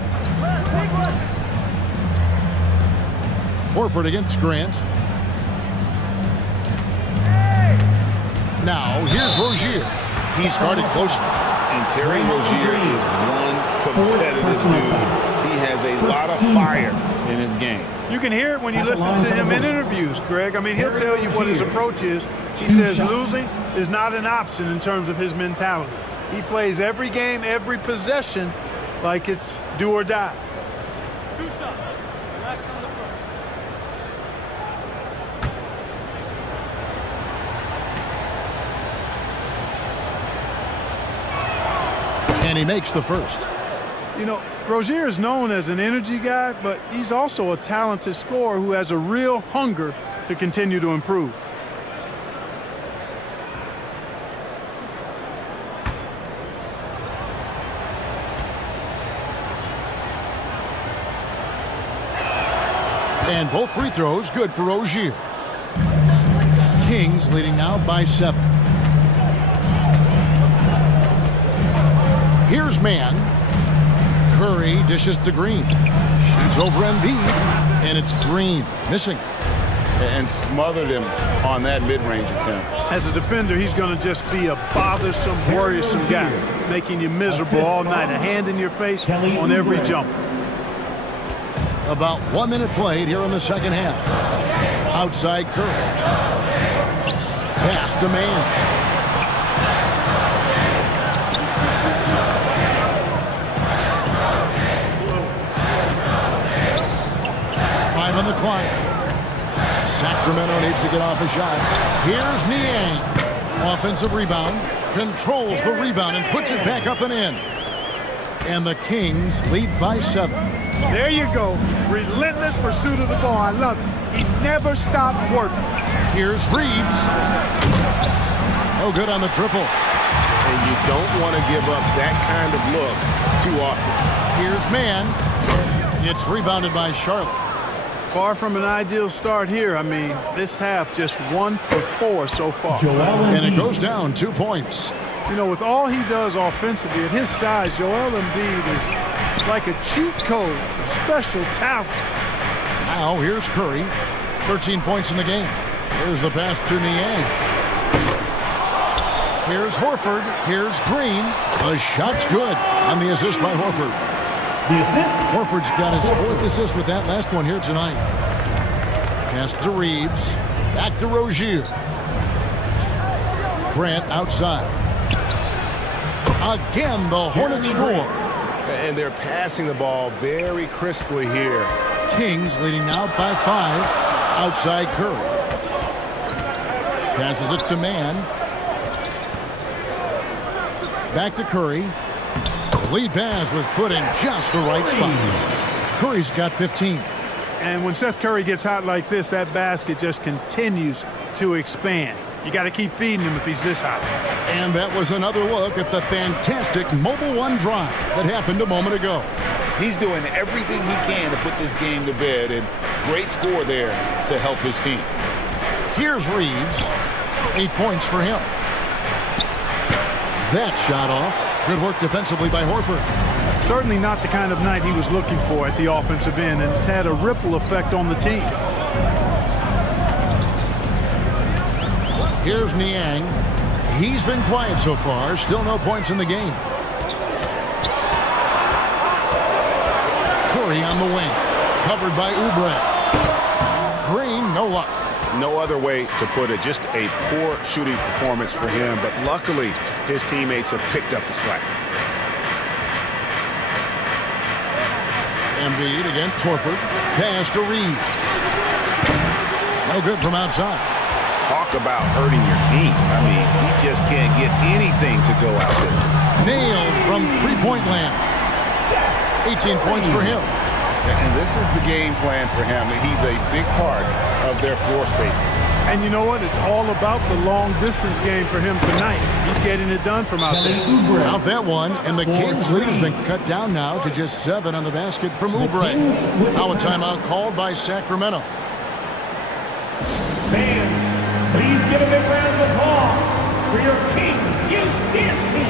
Horford against Grant. Now, here's Rozier. He's guarded closely. And Terry Rozier is one competitive dude. He has a lot of fire in his game. You can hear it when you listen to him in interviews, Greg. I mean, he'll tell you what his approach is. He says losing is not an option in terms of his mentality. He plays every game, every possession like it's do or die. 2 stops. Relax on the first. And he makes the first. You know, Rozier is known as an energy guy, but he's also a talented scorer who has a real hunger to continue to improve. And both free throws good for Rozier. Kings leading now by 7. Here's man. Curry dishes to Green. Shoots over Embiid, and it's Green missing. And smothered him on that mid-range attempt. As a defender, he's going to just be a bothersome, worrisome guy, making you miserable all night, a hand in your face on every jumper. About 1 minute played here in the second half. Outside Curry. Pass to man. on the clock. Sacramento needs to get off a shot. Here's Niang. Offensive rebound. Controls the rebound and puts it back up and in. And the Kings lead by 7. There you go. Relentless pursuit of the ball. I love it. He never stopped working. Here's Reeves. No good on the triple. And you don't want to give up that kind of look too often. Here's Mann. It's rebounded by Charlotte. Far from an ideal start here. I mean, this half just 1 for 4 so far. And it goes down 2 points. You know, with all he does offensively, at his size, Joel Embiid is like a cheat code, a special talent. Now here's Curry. 13 points in the game. Here's the pass to Niang. Here's Horford. Here's Green. The shot's good on the assist by Horford. The assist. Horford's got his 4th assist with that last one here tonight. Pass to Reeves. Back to Rozier. Grant outside. Again, the Hornets score. And they're passing the ball very crisply here. Kings leading now by 5. Outside Curry. Passes it to Mann. Back to Curry. The lead pass was put in just the right spot. Curry's got 15. And when Seth Curry gets hot like this, that basket just continues to expand. You got to keep feeding him if he's this hot. And that was another look at the fantastic Mobile One drive that happened a moment ago. He's doing everything he can to put this game to bed, and great score there to help his team. Here's Reeves. 8 points for him. That shot off. Good work defensively by Horford. Certainly not the kind of night he was looking for at the offensive end, and it's had a ripple effect on the team. Here's Niang. He's been quiet so far. Still no points in the game. Curry on the wing. Covered by Oubre. Green, no luck. No other way to put it. Just a poor shooting performance for him. But luckily, his teammates have picked up the slack. Embiid against Horford. Pass to Reeves. No good from outside. Talk about hurting your team. I mean, you just can't get anything to go out there. Nailed from three-point land. 18 points for him. And this is the game plan for him. He's a big part of their floor spacing. And you know what? It's all about the long-distance game for him tonight. He's getting it done from out there. Out that one, and the Kings lead has been cut down now to just 7 on the basket from Oubre. Now a timeout called by Sacramento. Fans, please give a big round of applause for your Kings Youth Dance Team.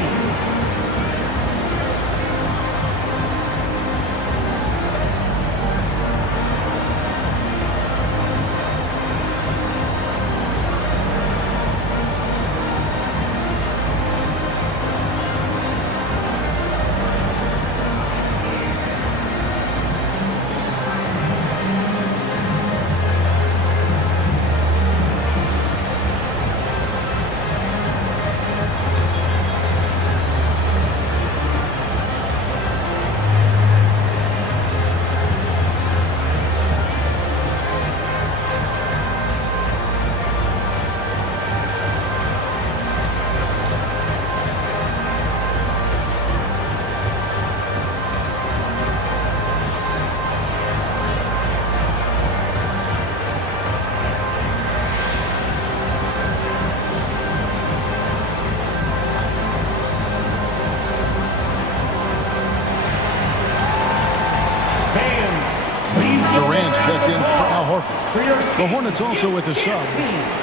Durant's checked in for Al Horford. The Hornets also with a sub.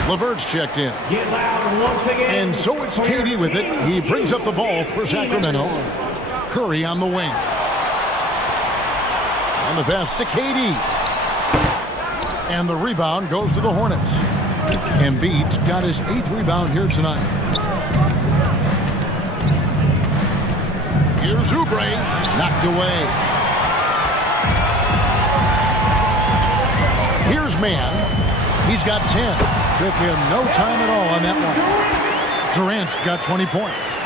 LeVert's checked in. And so it's KD with it. He brings up the ball for Sacramento. Curry on the wing. And the pass to KD. And the rebound goes to the Hornets. Embiid's got his 8th rebound here tonight. Here's Oubre. Knocked away. Here's Mann. He's got 10. Took him no time at all on that one. Durant's got 20 points.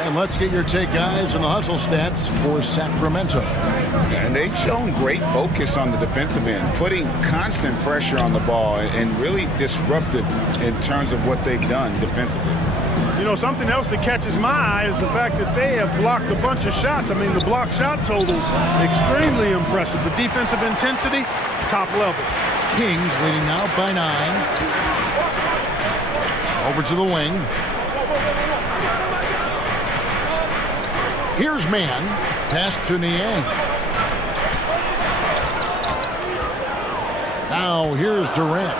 And let's get your take, guys, on the hustle stats for Sacramento. And they've shown great focus on the defensive end, putting constant pressure on the ball and really disruptive in terms of what they've done defensively. You know, something else that catches my eye is the fact that they have blocked a bunch of shots. I mean, the block shot total, extremely impressive. The defensive intensity, top level. Kings leading now by 9. Over to the wing. Here's Mann. Pass to Niang. Now here's Durant.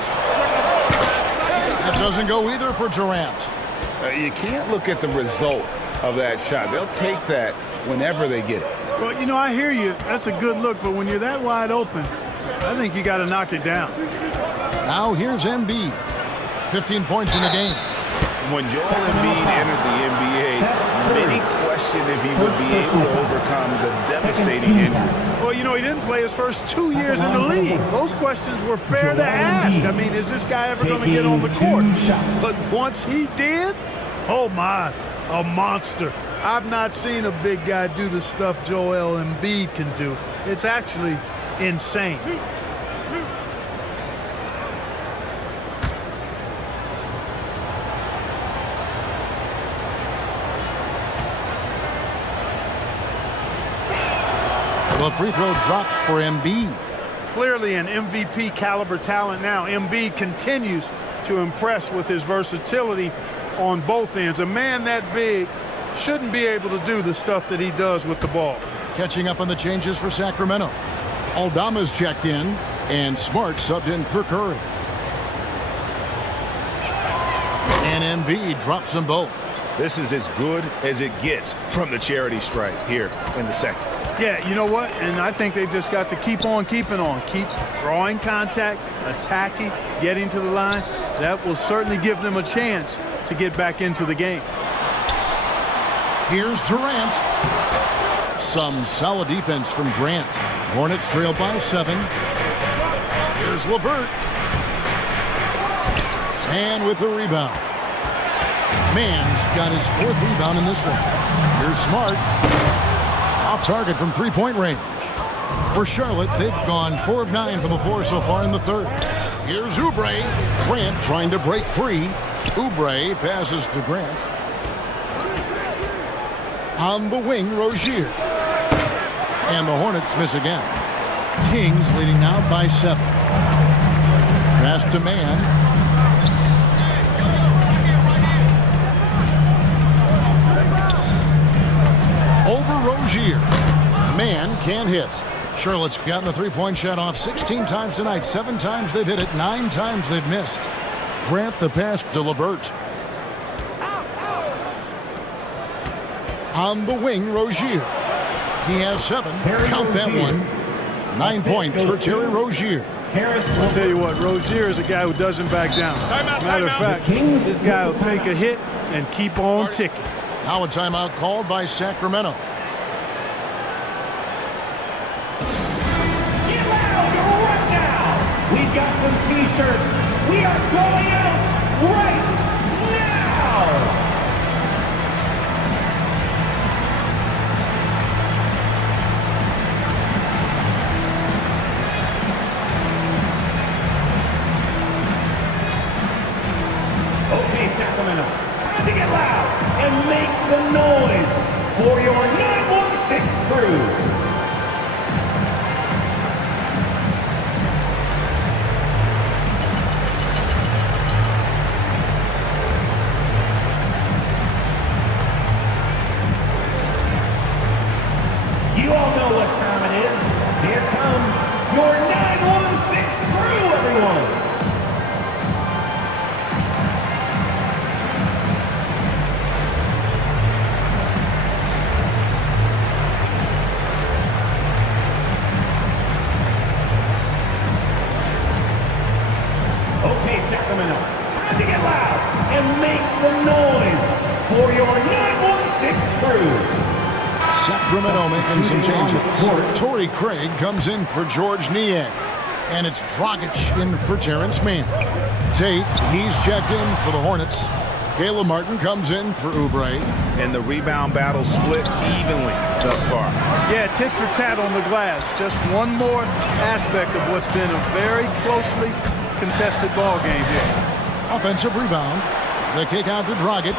That doesn't go either for Durant. You can't look at the result of that shot. They'll take that whenever they get it. Well, you know, I hear you. That's a good look, but when you're that wide open, I think you got to knock it down. Now here's Embiid. 15 points in the game. When Joel Embiid entered the NBA, many questioned if he would be able to overcome the devastating injuries. Well, you know, he didn't play his first 2 years in the league. Those questions were fair to ask. I mean, is this guy ever going to get on the court? But once he did, oh my, a monster. I've not seen a big guy do the stuff Joel Embiid can do. It's actually insane. The free throw drops for Embiid. Clearly an MVP caliber talent now. Embiid continues to impress with his versatility on both ends. A man that big shouldn't be able to do the stuff that he does with the ball. Catching up on the changes for Sacramento. Aldama's checked in, and Smart subbed in for Curry. And Embiid drops them both. This is as good as it gets from the charity stripe here in the second. Yeah, you know what? And I think they've just got to keep on keeping on. Keep drawing contact, attacking, getting to the line. That will certainly give them a chance to get back into the game. Here's Durant. Some solid defense from Grant. Hornets trail by 7. Here's LeVert. And with the rebound. Mann's got his 4th rebound in this one. Here's Smart. Off target from 3-point range. For Charlotte, they've gone 4 of 9 from the floor so far in the 3rd. Here's Oubre. Grant trying to break free. Oubre passes to Grant. On the wing, Rozier. And the Hornets miss again. Kings leading now by 7. Pass to Mann. Over Rozier. Mann can't hit. Charlotte's gotten the 3-point shot off 16 times tonight. 7 times they've hit it. 9 times they've missed. Grant the pass to LeVert. On the wing, Rozier. He has 7. Count that one. 9 points for Terry Rozier. I'll tell you what, Rozier is a guy who doesn't back down. Matter of fact, this guy will take a hit and keep on ticking. Now a timeout called by Sacramento. Get loud right now. We've got some T-shirts. We are going out right now. Okay, Sacramento, time to get loud and make some noise for your 916 crew. You all know what time it is. Here comes your 916 crew, everyone. Okay, Sacramento, time to get loud and make some noise for your 916 crew. Sacramento making some changes. Torrey Craig comes in for George Niang. And it's Dragic in for Terrence Mann. Tate, he's checked in for the Hornets. Caleb Martin comes in for Oubre. And the rebound battle split evenly thus far. Yeah, tit for tat on the glass. Just one more aspect of what's been a very closely contested ball game here. Offensive rebound. The kick out to Dragic.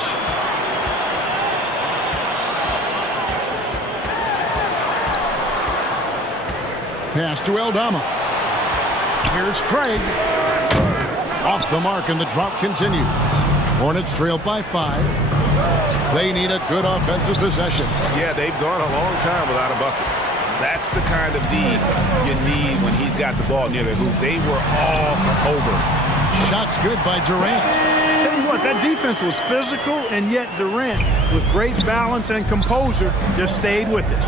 Pass to Aldama. Here's Craig. Off the mark, and the drop continues. Hornets trail by 5. They need a good offensive possession. Yeah, they've gone a long time without a bucket. That's the kind of D you need when he's got the ball near the hoop. They were all over. Shots good by Durant. Tell you what, that defense was physical, and yet Durant, with great balance and composure, just stayed with it.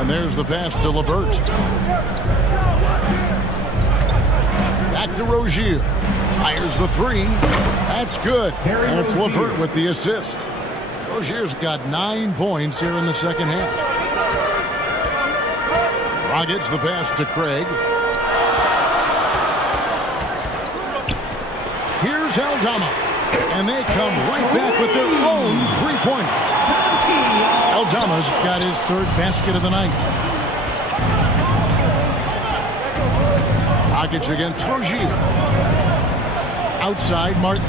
And there's the pass to LeVert. Back to Rozier. Fires the 3. That's good. And it's LeVert with the assist. Rozier's got 9 points here in the second half. Dragic the pass to Craig. Here's Aldama. And they come right back with their own 3-pointer. Aldama's got his 3rd basket of the night. Dragic against Rozier. Outside Martin.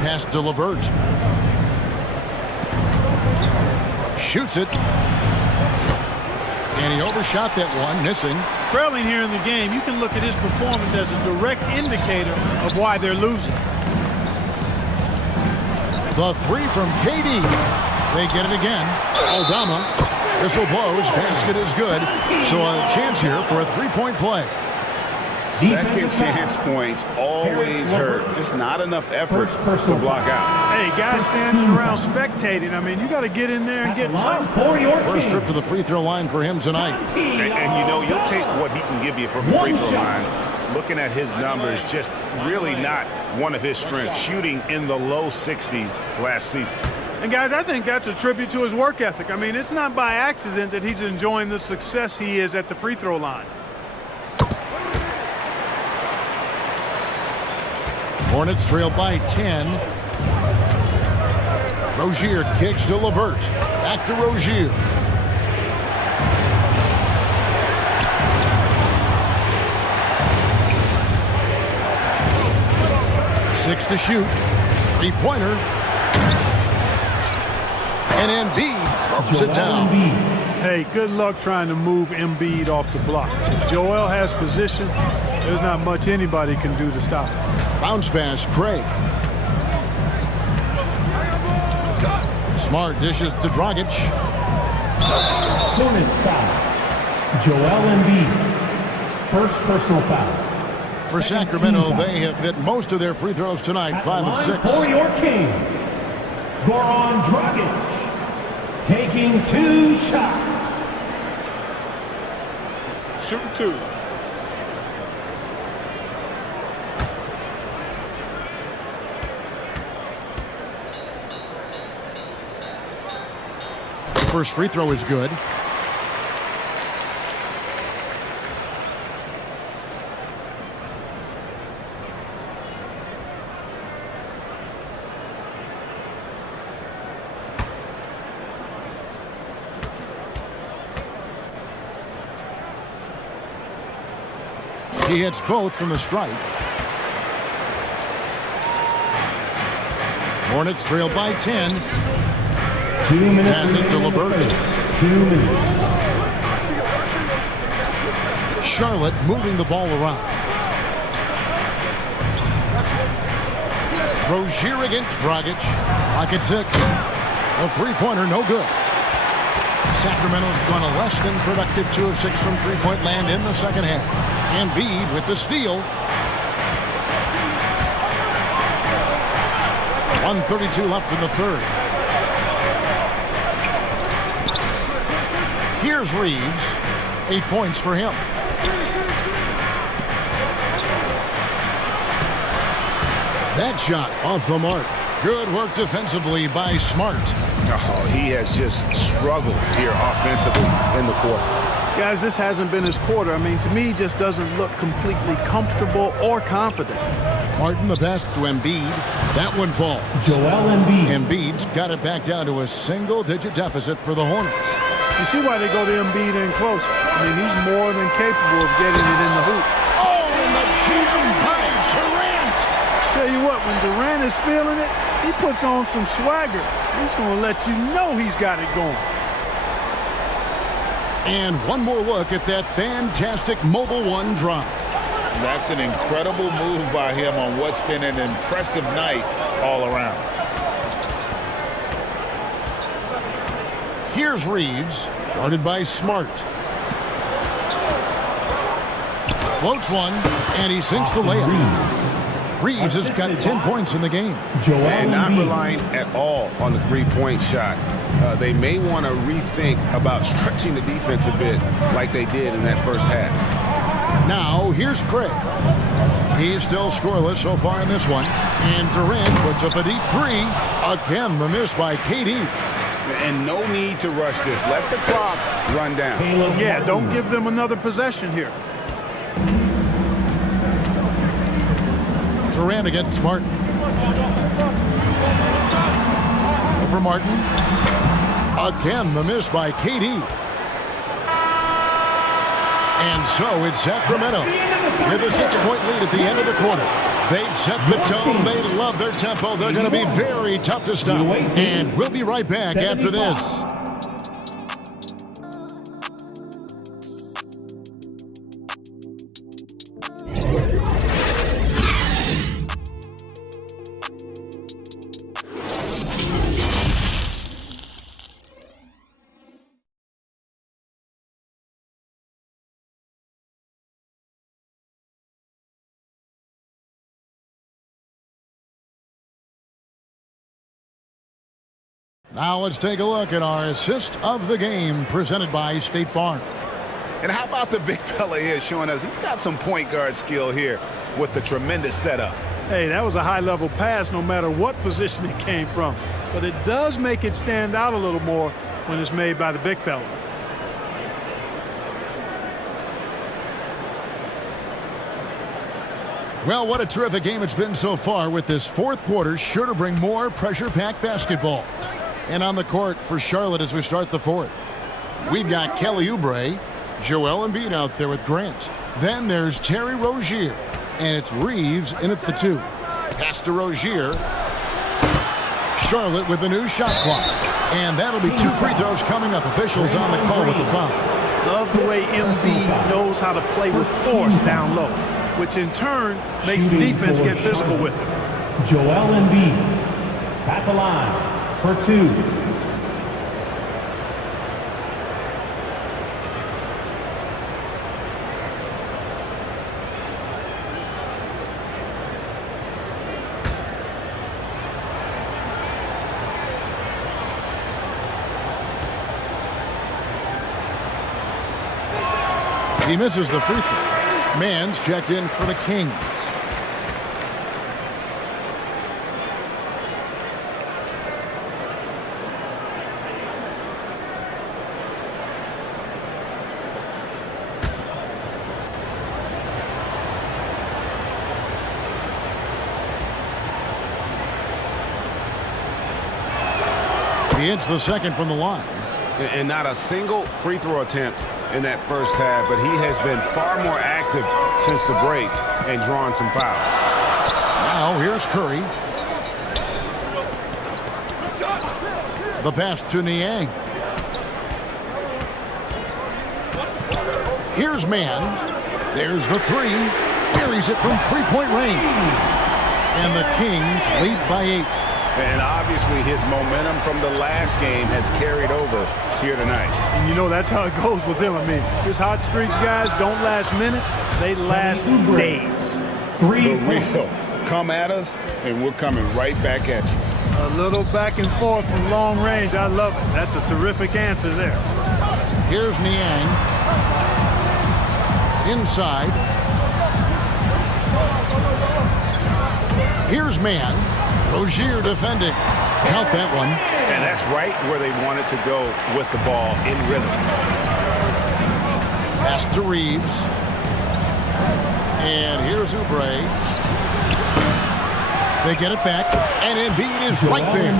Pass to LeVert. Shoots it. And he overshot that one, missing. Trailing here in the game, you can look at his performance as a direct indicator of why they're losing. The 3 from KD. They get it again. Aldama. Whistle blows. Basket is good. So a chance here for a 3-point play. Second chance points always hurt. Just not enough effort to block out. Hey, guys standing around spectating. I mean, you got to get in there and get tough. First trip to the free throw line for him tonight. And you know, you'll take what he can give you from the free throw line. Looking at his numbers, just really not one of his strengths. Shooting in the low 60s last season. And guys, I think that's a tribute to his work ethic. I mean, it's not by accident that he's enjoying the success he is at the free throw line. Hornets trail by 10. Rozier kicks to LeVert. Back to Rozier. Six to shoot. 3-pointer. And Embiid throws it down. Hey, good luck trying to move Embiid off the block. If Joel has position, there's not much anybody can do to stop him. Bounce pass, Craig. Smart dishes to Dragic. Hornets foul. Joel Embiid. First personal foul. For Sacramento, they have hit most of their free throws tonight, 5 of 6. For your Kings, Goran Dragic, taking 2 shots. Shooting 2. First free throw is good. He hits both from the stripe. Hornets trail by 10. 2 minutes. Pass it to LeVert. 2 minutes. Charlotte moving the ball around. Rozier against Dragic. Lock at 6. A 3-pointer, no good. Sacramento's gone a less than productive 2 of 6 from 3-point land in the second half. Embiid with the steal. 1:32 left in the third. Here's Reeves. 8 points for him. That shot off the mark. Good work defensively by Smart. Oh, he has just struggled here offensively in the quarter. Guys, this hasn't been his quarter. I mean, to me, he just doesn't look completely comfortable or confident. Martin, the pass to Embiid. That one falls. Joel Embiid. Embiid's got it back down to a single-digit deficit for the Hornets. You see why they go to Embiid in close. I mean, he's more than capable of getting it in the hoop. Oh, and the jam by Durant. Tell you what, when Durant is feeling it, he puts on some swagger. He's going to let you know he's got it going. And one more look at that fantastic Mobile One drop. That's an incredible move by him on what's been an impressive night all around. Here's Reeves, guarded by Smart. Floats one, and he sinks the layup. Reeves has got 10 points in the game. And not relying at all on the three-point shot. They may want to rethink about stretching the defense a bit like they did in that first half. Now, here's Craig. He's still scoreless so far in this one. And Durant puts up a deep three. Again, the miss by KD. And no need to rush this. Let the clock run down. Yeah, don't give them another possession here. Durant against Martin. For Martin. Again, the miss by KD. And so it's Sacramento with a 6-point lead at the end of the quarter. They've set the tone. They love their tempo. They're going to be very tough to stop. And we'll be right back after this. Now let's take a look at our assist of the game presented by State Farm. And how about the big fella here showing us he's got some point guard skill here with the tremendous setup. Hey, that was a high-level pass no matter what position it came from. But it does make it stand out a little more when it's made by the big fella. Well, what a terrific game it's been so far, with this fourth quarter sure to bring more pressure-packed basketball. And on the court for Charlotte as we start the fourth, we've got Kelly Oubre, Joel Embiid out there with Grant. Then there's Terry Rozier, and it's Reeves in at the 2. Pass to Rozier. Charlotte with the new shot clock. And that'll be 2 free throws coming up. Officials on the call with the foul. Love the way Embiid knows how to play with force down low, which in turn makes the defense get physical with him. Joel Embiid at the line for 2. He misses the free throw. Mann's checked in for the Kings. He hits the second from the line. And not a single free throw attempt in that first half, but he has been far more active since the break and drawn some fouls. Now here's Curry. The pass to Niang. Here's Mann. There's the 3. Buries it from 3-point range. And the Kings lead by 8. And obviously his momentum from the last game has carried over here tonight. And you know that's how it goes with him. I mean, his hot streaks, guys, don't last minutes. They last days. The real come at us, and we're coming right back at you. A little back and forth from long range. I love it. That's a terrific answer there. Here's Niang. Inside. Here's Mann. Rozier defending. Count that one. And that's right where they wanted to go with the ball in rhythm. Pass to Reeves. And here's Oubre. They get it back, and Embiid is right there.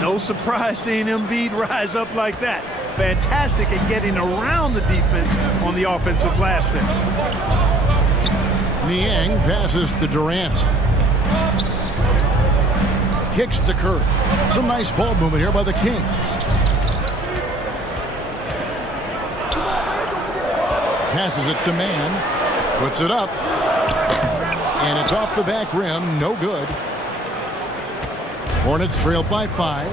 No surprise seeing Embiid rise up like that. Fantastic at getting around the defense on the offensive glass there. Niang passes to Durant. Kicks to Curry. Some nice ball movement here by the Kings. Passes it to Man. Puts it up. And it's off the back rim. No good. Hornets trail by 5.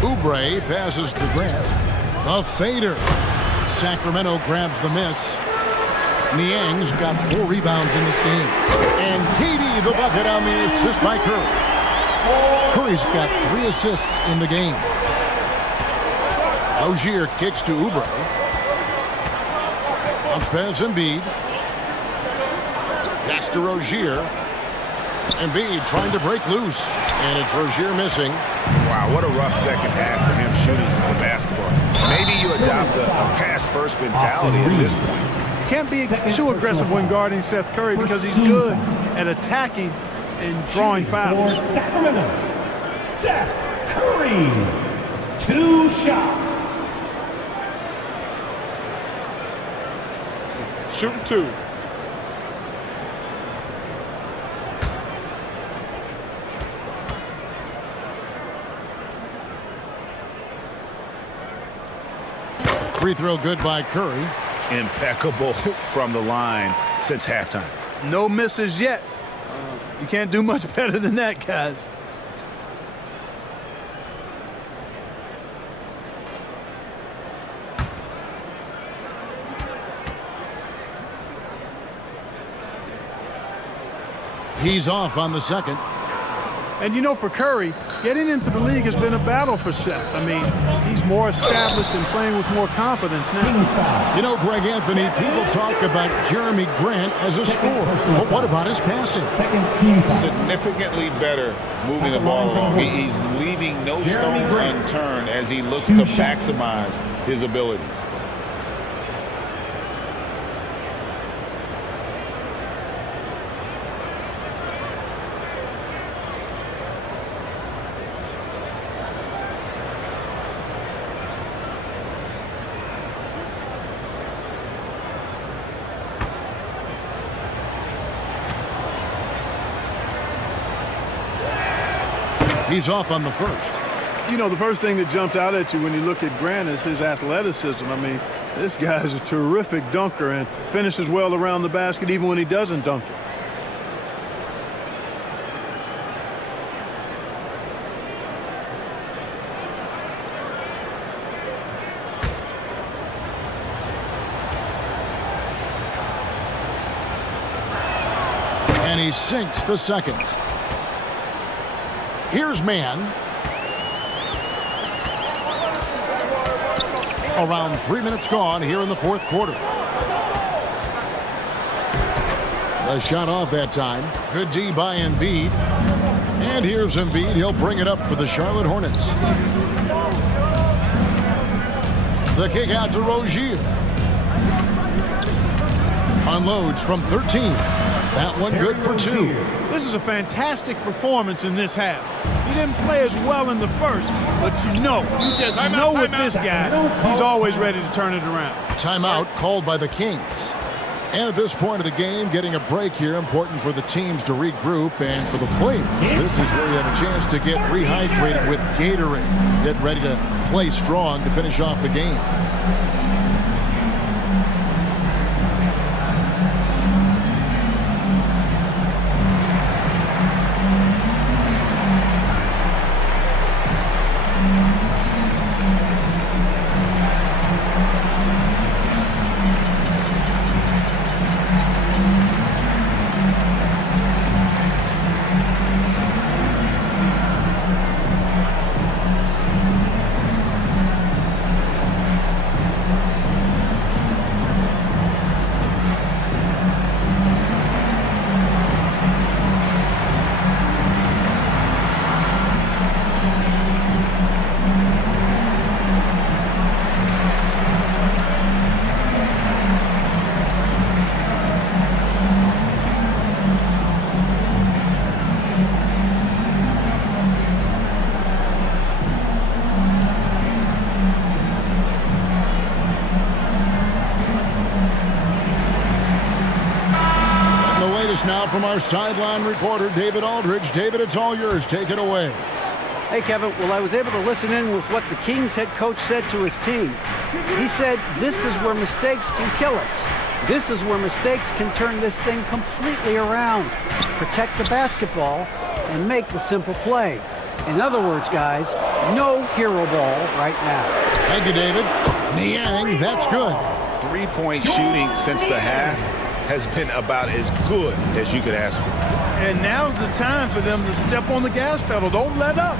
Oubre passes to Grant. A fader. Sacramento grabs the miss. Niang's got 4 rebounds in this game. And KD the bucket on the assist by Curry. Curry's got 3 assists in the game. Rozier kicks to Oubre. Bounce pass Embiid. Pass to Rozier. Embiid trying to break loose. And it's Rozier missing. Wow, what a rough second half for him shooting the basketball. Maybe you adopt a pass-first mentality at this point. Can't be too aggressive when guarding Seth Curry because he's good at attacking and drawing fouls. For Sacramento, Seth Curry. 2 shots. Shooting 2. Free throw good by Curry. Impeccable from the line since halftime. No misses yet. You can't do much better than that, guys. He's off on the second. And you know, for Curry, getting into the league has been a battle for Seth. I mean, he's more established and playing with more confidence now. You know, Greg Anthony, people talk about Jeremy Grant as a scorer, but what about his passing? Significantly better moving the ball along. He's leaving no stone unturned as he looks to maximize his abilities. He's off on the first. You know, the first thing that jumps out at you when you look at Grant is his athleticism. I mean, this guy's a terrific dunker and finishes well around the basket even when he doesn't dunk it. And he sinks the second. Here's Man. Around 3 minutes gone here in the fourth quarter. A shot off that time. Good D by Embiid. And here's Embiid. He'll bring it up for the Charlotte Hornets. The kick out to Rozier. Unloads from 13. That one good for 2. This is a fantastic performance in this half. He didn't play as well in the first, but you just know with this guy, he's always ready to turn it around. Timeout called by the Kings. And at this point of the game, getting a break here, important for the teams to regroup and for the players. This is where you have a chance to get rehydrated with Gatorade. Get ready to play strong to finish off the game. this now from our sideline reporter, David Aldridge. David, it's all yours. Take it away. Hey, Kevin. Well, I was able to listen in with what the Kings head coach said to his team. He said, this is where mistakes can kill us. This is where mistakes can turn this thing completely around. Protect the basketball and make the simple play. In other words, guys, no hero ball right now. Thank you, David. Niang, that's good. Three-point shooting since the half has been about as good as you could ask for. And now's the time for them to step on the gas pedal. Don't let up.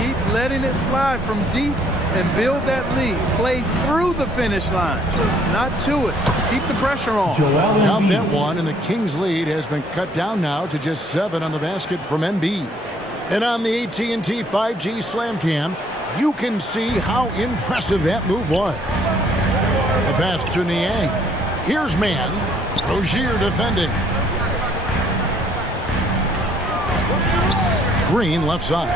Keep letting it fly from deep and build that lead. Play through the finish line, not to it. Keep the pressure on. Count that one, and the Kings' lead has been cut down now to just 7 on the basket from Embiid. And on the AT&T 5G Slam Cam, you can see how impressive that move was. The pass to Niang. Here's man. Rozier defending. Green left side.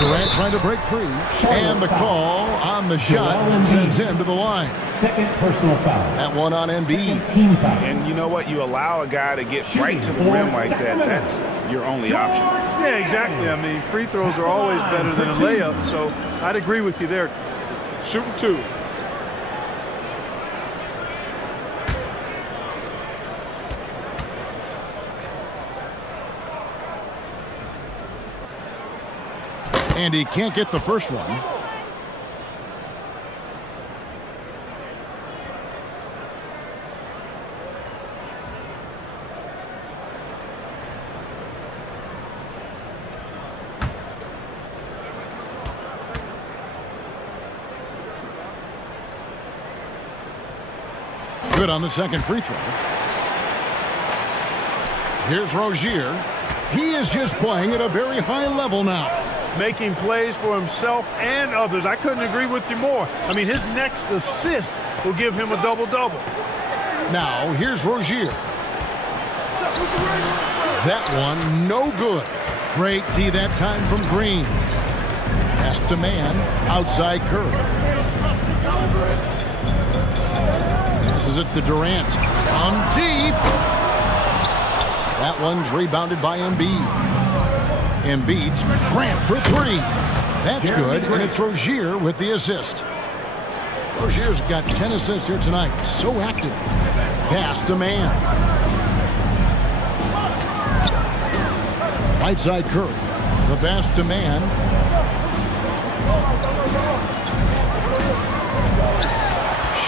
Durant trying to break free. And the call on the shot sends him to the line. Second personal foul. That one on Embiid. Team foul. And you know what? You allow a guy to get right to the rim like that. That's your only option. Yeah, exactly. I mean, free throws are always better than a layup, so I'd agree with you there. Shooting 2. And he can't get the first one. Good on the second free throw. Here's Rozier. He is just playing at a very high level now. Making plays for himself and others. I couldn't agree with you more. I mean, his next assist will give him a double-double. Now, here's Rozier. That one, no good. Great tee that time from Green. Pass to man, outside Curry. Passes it to Durant. On deep. That one's rebounded by Embiid. Embiid's Grant for 3. That's good, and it's Rozier with the assist. Rozier's got 10 assists here tonight. So active. Pass to man. Right side Curry. The pass to man.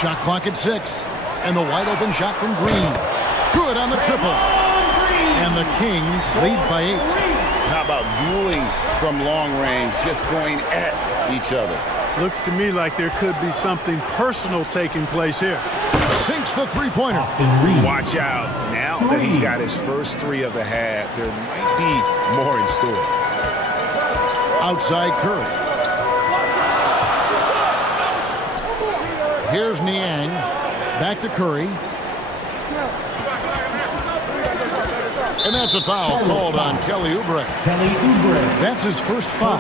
Shot clock at 6. And the wide open shot from Green. Good on the triple. And the Kings lead by 8. How about dueling from long range, just going at each other? Looks to me like there could be something personal taking place here. Sinks the three-pointer. Watch out. Now that he's got his first 3 of the half, there might be more in store. Outside Curry. Here's Niang. Back to Curry. And that's a foul called on Kelly Oubre. That's his first foul.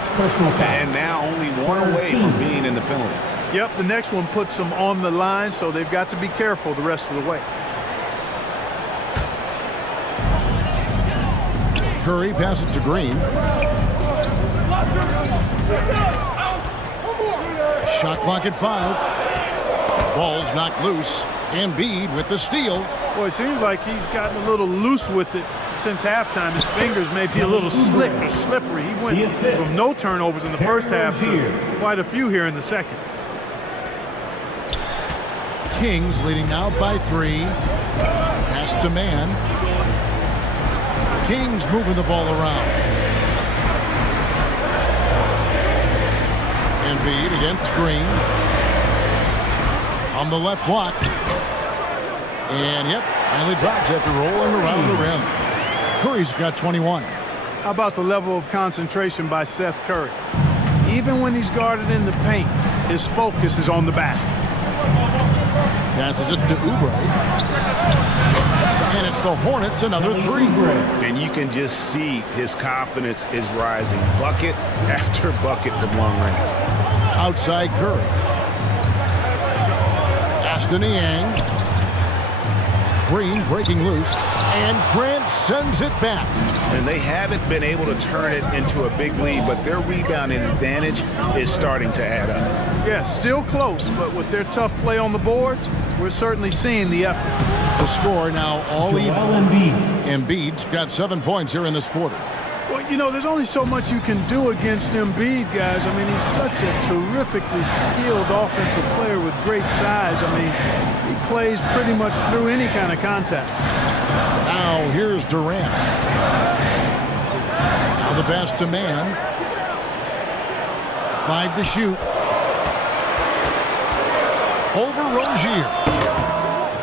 And now only 1 away from being in the penalty. Yep, the next one puts them on the line, so they've got to be careful the rest of the way. Curry passes it to Green. Shot clock at 5. Ball's knocked loose. Embiid with the steal. Boy, it seems like he's gotten a little loose with it since halftime. His fingers may be a little slick or slippery. He went from no turnovers in the first half to quite a few here in the second. Kings leading now by 3. Pass to man. Kings moving the ball around. Embiid against Green. On the left block. And, yep, finally drops after rolling around the rim. Curry's got 21. How about the level of concentration by Seth Curry? Even when he's guarded in the paint, his focus is on the basket. Passes it to Oubre. And it's the Hornets, another 3. And you can just see his confidence is rising. Bucket after bucket from long range. Outside Curry. Pass to Niang. Green breaking loose, and Grant sends it back. And they haven't been able to turn it into a big lead, but their rebounding advantage is starting to add up. Yeah, still close, but with their tough play on the boards, we're certainly seeing the effort. The score now all even. Embiid's got 7 points here in this quarter. Well, you know, there's only so much you can do against Embiid, guys. I mean, he's such a terrifically skilled offensive player with great size. I mean, he plays pretty much through any kind of contact. Now here's Durant. Now the pass to man. 5 to shoot. Over Rozier.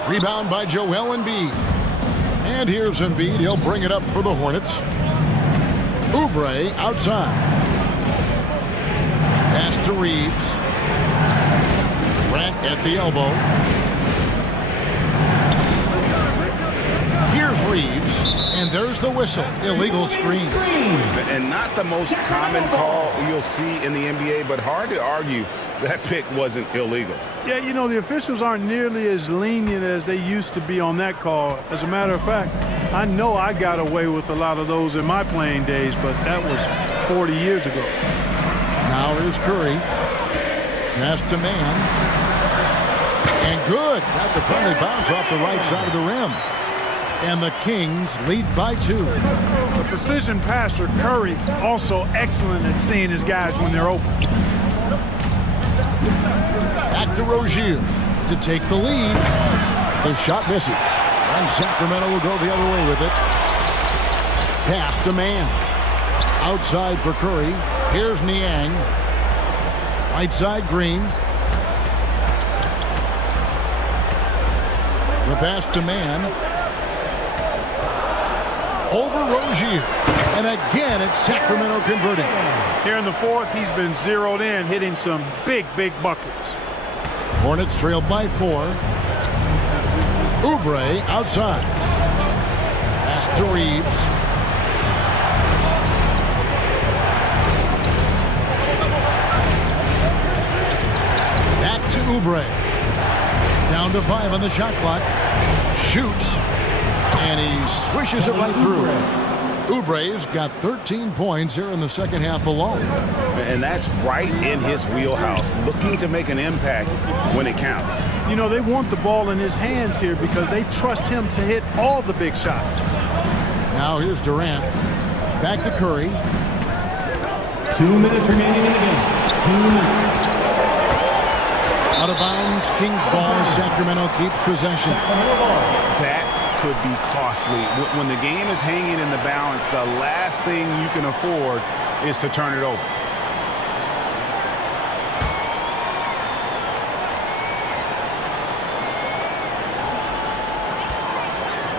Rebound by Joel Embiid. And here's Embiid. He'll bring it up for the Hornets. Oubre outside. Pass to Reeves. Grant at the elbow. Here's Reeves. And there's the whistle. Illegal screen. And not the most common call you'll see in the NBA, but hard to argue that pick wasn't illegal. Yeah, you know, the officials aren't nearly as lenient as they used to be on that call. As a matter of fact, I know I got away with a lot of those in my playing days, but that was 40 years ago. Now here's Curry. Pass to man. And good. Got the friendly bounce off the right side of the rim. And the Kings lead by 2. The precision passer, Curry, also excellent at seeing his guys when they're open. Back to Rozier to take the lead. The shot misses. And Sacramento will go the other way with it. Pass to man. Outside for Curry. Here's Niang. Right side Green. The pass to man. Over Rozier. And again, it's Sacramento converting. Here in the fourth, he's been zeroed in, hitting some big, big buckets. Hornets trailed by 4. Oubre outside. Pass to Reeves. Back to Oubre. Down to 5 on the shot clock. Shoots. And he swishes it right through. Oubre's got 13 points here in the second half alone. And that's right in his wheelhouse, looking to make an impact when it counts. You know, they want the ball in his hands here because they trust him to hit all the big shots. Now here's Durant. Back to Curry. 2 minutes remaining in the game. 2 minutes. Out of bounds, Kings ball as Sacramento keeps possession. That could be costly. When the game is hanging in the balance, the last thing you can afford is to turn it over.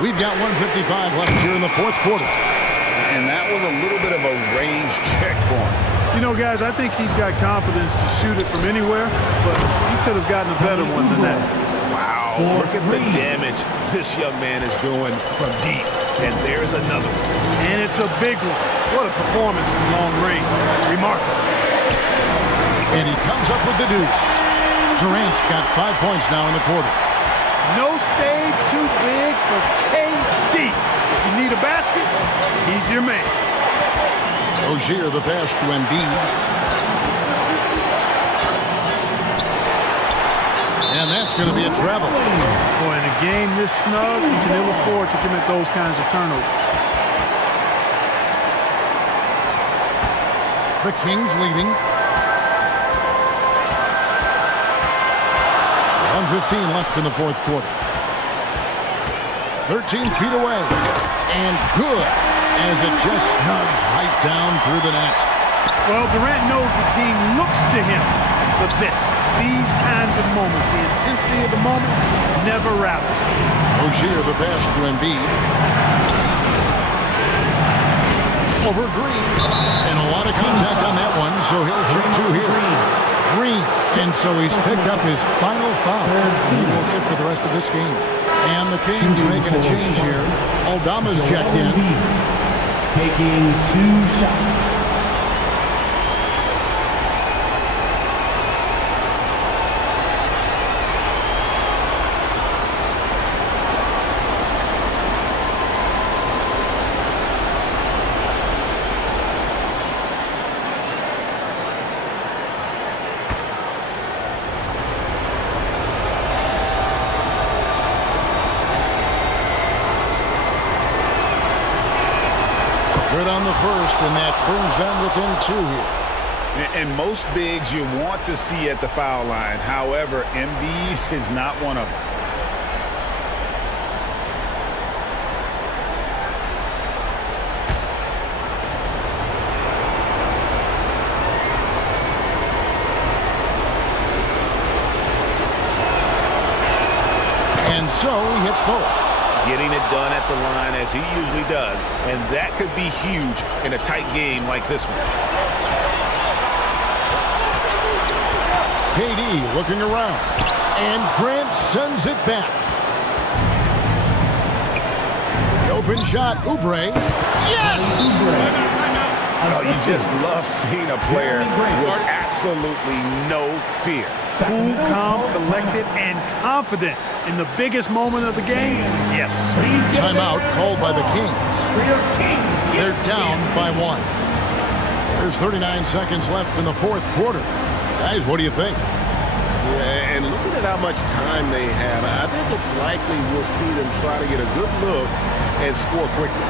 We've got 1:55 left here in the fourth quarter. And that was a little bit of a range check for him. You know, guys, I think he's got confidence to shoot it from anywhere, but he could have gotten a better one than that. Wow, look at the damage this young man is doing from deep. And there's another one. And it's a big one. What a performance from long range. Remarkable. And he comes up with the deuce. Durant's got 5 points now in the quarter. No stage too big for KD. If you need a basket, he's your man. Rozier the pass to Embiid. And that's going to be a travel. Boy, in a game this snug, you can ill afford to commit those kinds of turnovers. The Kings leading. 1:15 left in the fourth quarter. 13 feet away. And good as it just snugs right down through the net. Well, Durant knows the team looks to him for this. These kinds of moments, the intensity of the moment never rattles him. Rozier the pass to Embiid. Over Green. And a lot of contact on that one, so he'll shoot 2 here. Green. And so he's picked up his final foul. He will sit for the rest of this game. And the Kings making a change here. Aldama's checked in. Taking 2 shots. on the first, and that brings them within 2 here. And most bigs you want to see at the foul line. However, Embiid is not one of them. And so he hits both. Getting it done at the line as he usually does. And that could be huge in a tight game like this one. KD looking around. And Grant sends it back. The open shot, Oubre. Yes! Oh, you just love seeing a player with absolutely no fear. Cool, calm, collected, and confident in the biggest moment of the game. Yes. Timeout called by the Kings. They're down by 1. There's 39 seconds left in the fourth quarter. Guys, what do you think? Yeah, and looking at how much time they have, I think it's likely we'll see them try to get a good look and score quickly.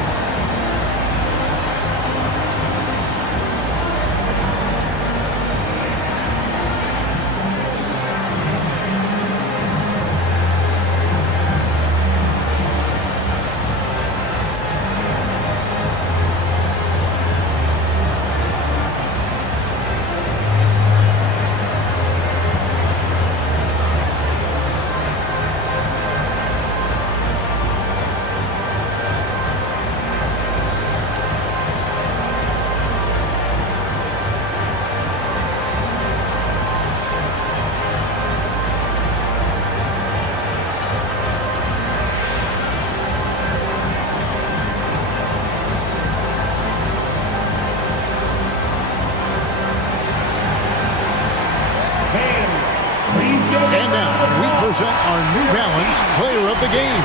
And now we present our New Balance Player of the Game,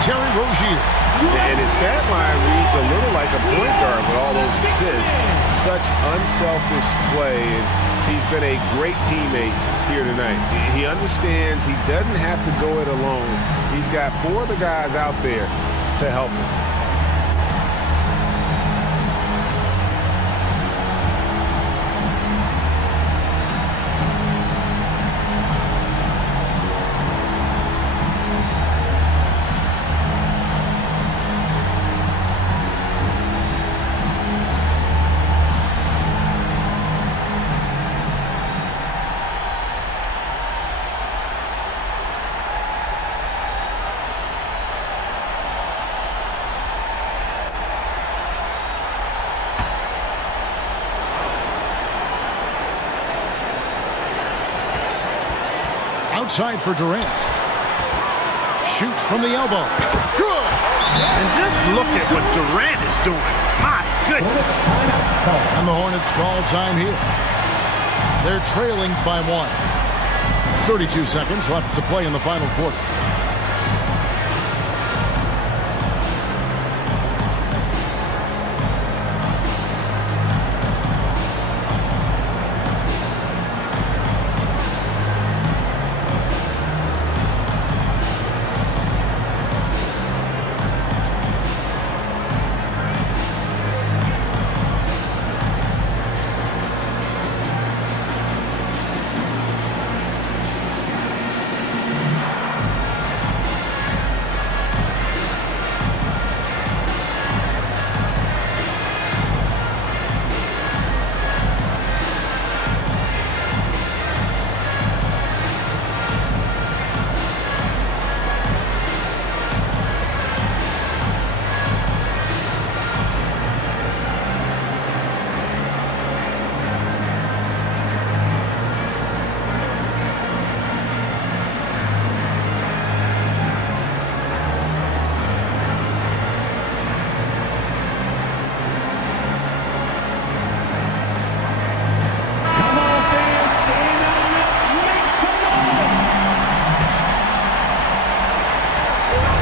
Terry Rozier. And his stat line reads a little like a point guard with all those assists. Such unselfish play, and he's been a great teammate here tonight. He understands he doesn't have to go it alone. He's got 4 of the guys out there to help him. Outside for Durant. Shoots from the elbow. Good! And just look at what Durant is doing. My goodness. And the Hornets call time here. They're trailing by 1. 32 seconds left to play in the final quarter.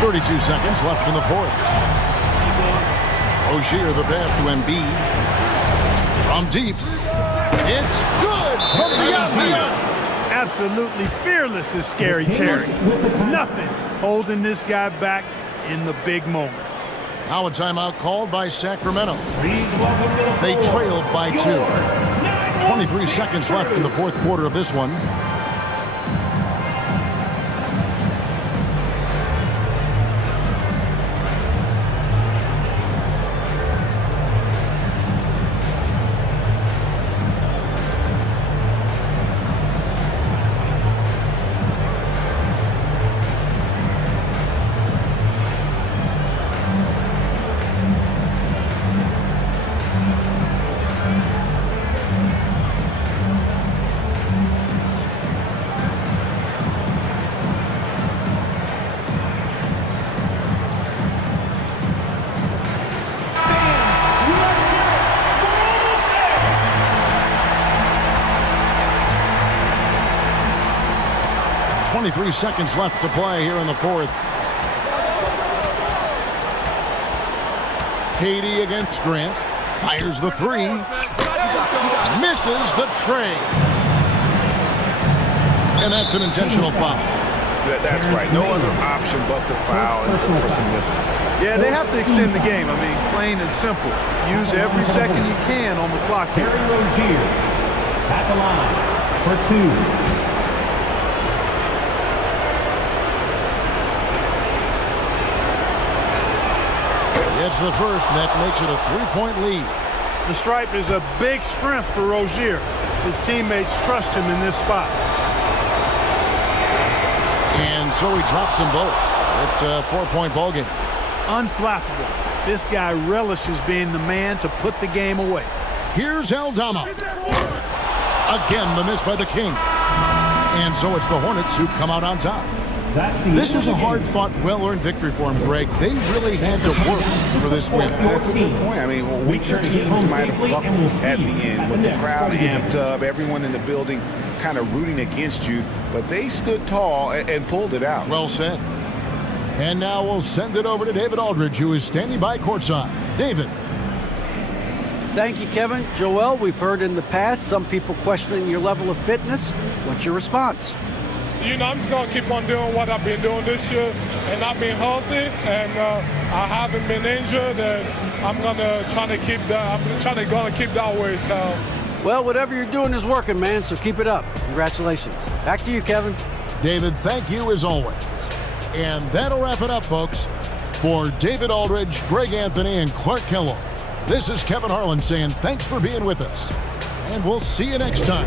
.32 seconds left in the fourth. Rozier the pass to Embiid. From deep. It's good from beyond the arc. Absolutely fearless is Scary Terry. Nothing holding this guy back in the big moments. Now a timeout called by Sacramento. Please welcome to the They floor, trailed by 2. 23 seconds left in the fourth quarter of this one. Three seconds left to play here in the fourth. Katie against Grant. Fires the 3. Misses the tray. And that's an intentional foul. That's right. No other option but to foul and for some misses. Yeah, they have to extend the game. I mean, plain and simple. Use every second you can on the clock here. Terry Rozier at the line for 2. It's the first, and that makes it a 3-point lead. The stripe is a big strength for Rozier. His teammates trust him in this spot. And so he drops them both. It's a 4-point ballgame. Unflappable. This guy relishes being the man to put the game away. Here's Aldama. Again, the miss by the King. And so it's the Hornets who come out on top. This was a hard-fought, well-earned victory for him, Greg. They really had to work for this win. That's a good point. I mean, weaker teams might have buckled at the end with the crowd amped up, everyone in the building kind of rooting against you, but they stood tall and pulled it out. Well said. And now we'll send it over to David Aldridge, who is standing by courtside. David. Thank you, Kevin. Joel, we've heard in the past some people questioning your level of fitness. What's your response? You know, I'm just going to keep on doing what I've been doing this year and not being healthy. And I haven't been injured, and I'm going to try to keep that. I'm going to keep that way. So. Well, whatever you're doing is working, man, so keep it up. Congratulations. Back to you, Kevin. David, thank you as always. And that'll wrap it up, folks. For David Aldridge, Greg Anthony, and Clark Kellogg, this is Kevin Harlan saying thanks for being with us. And we'll see you next time.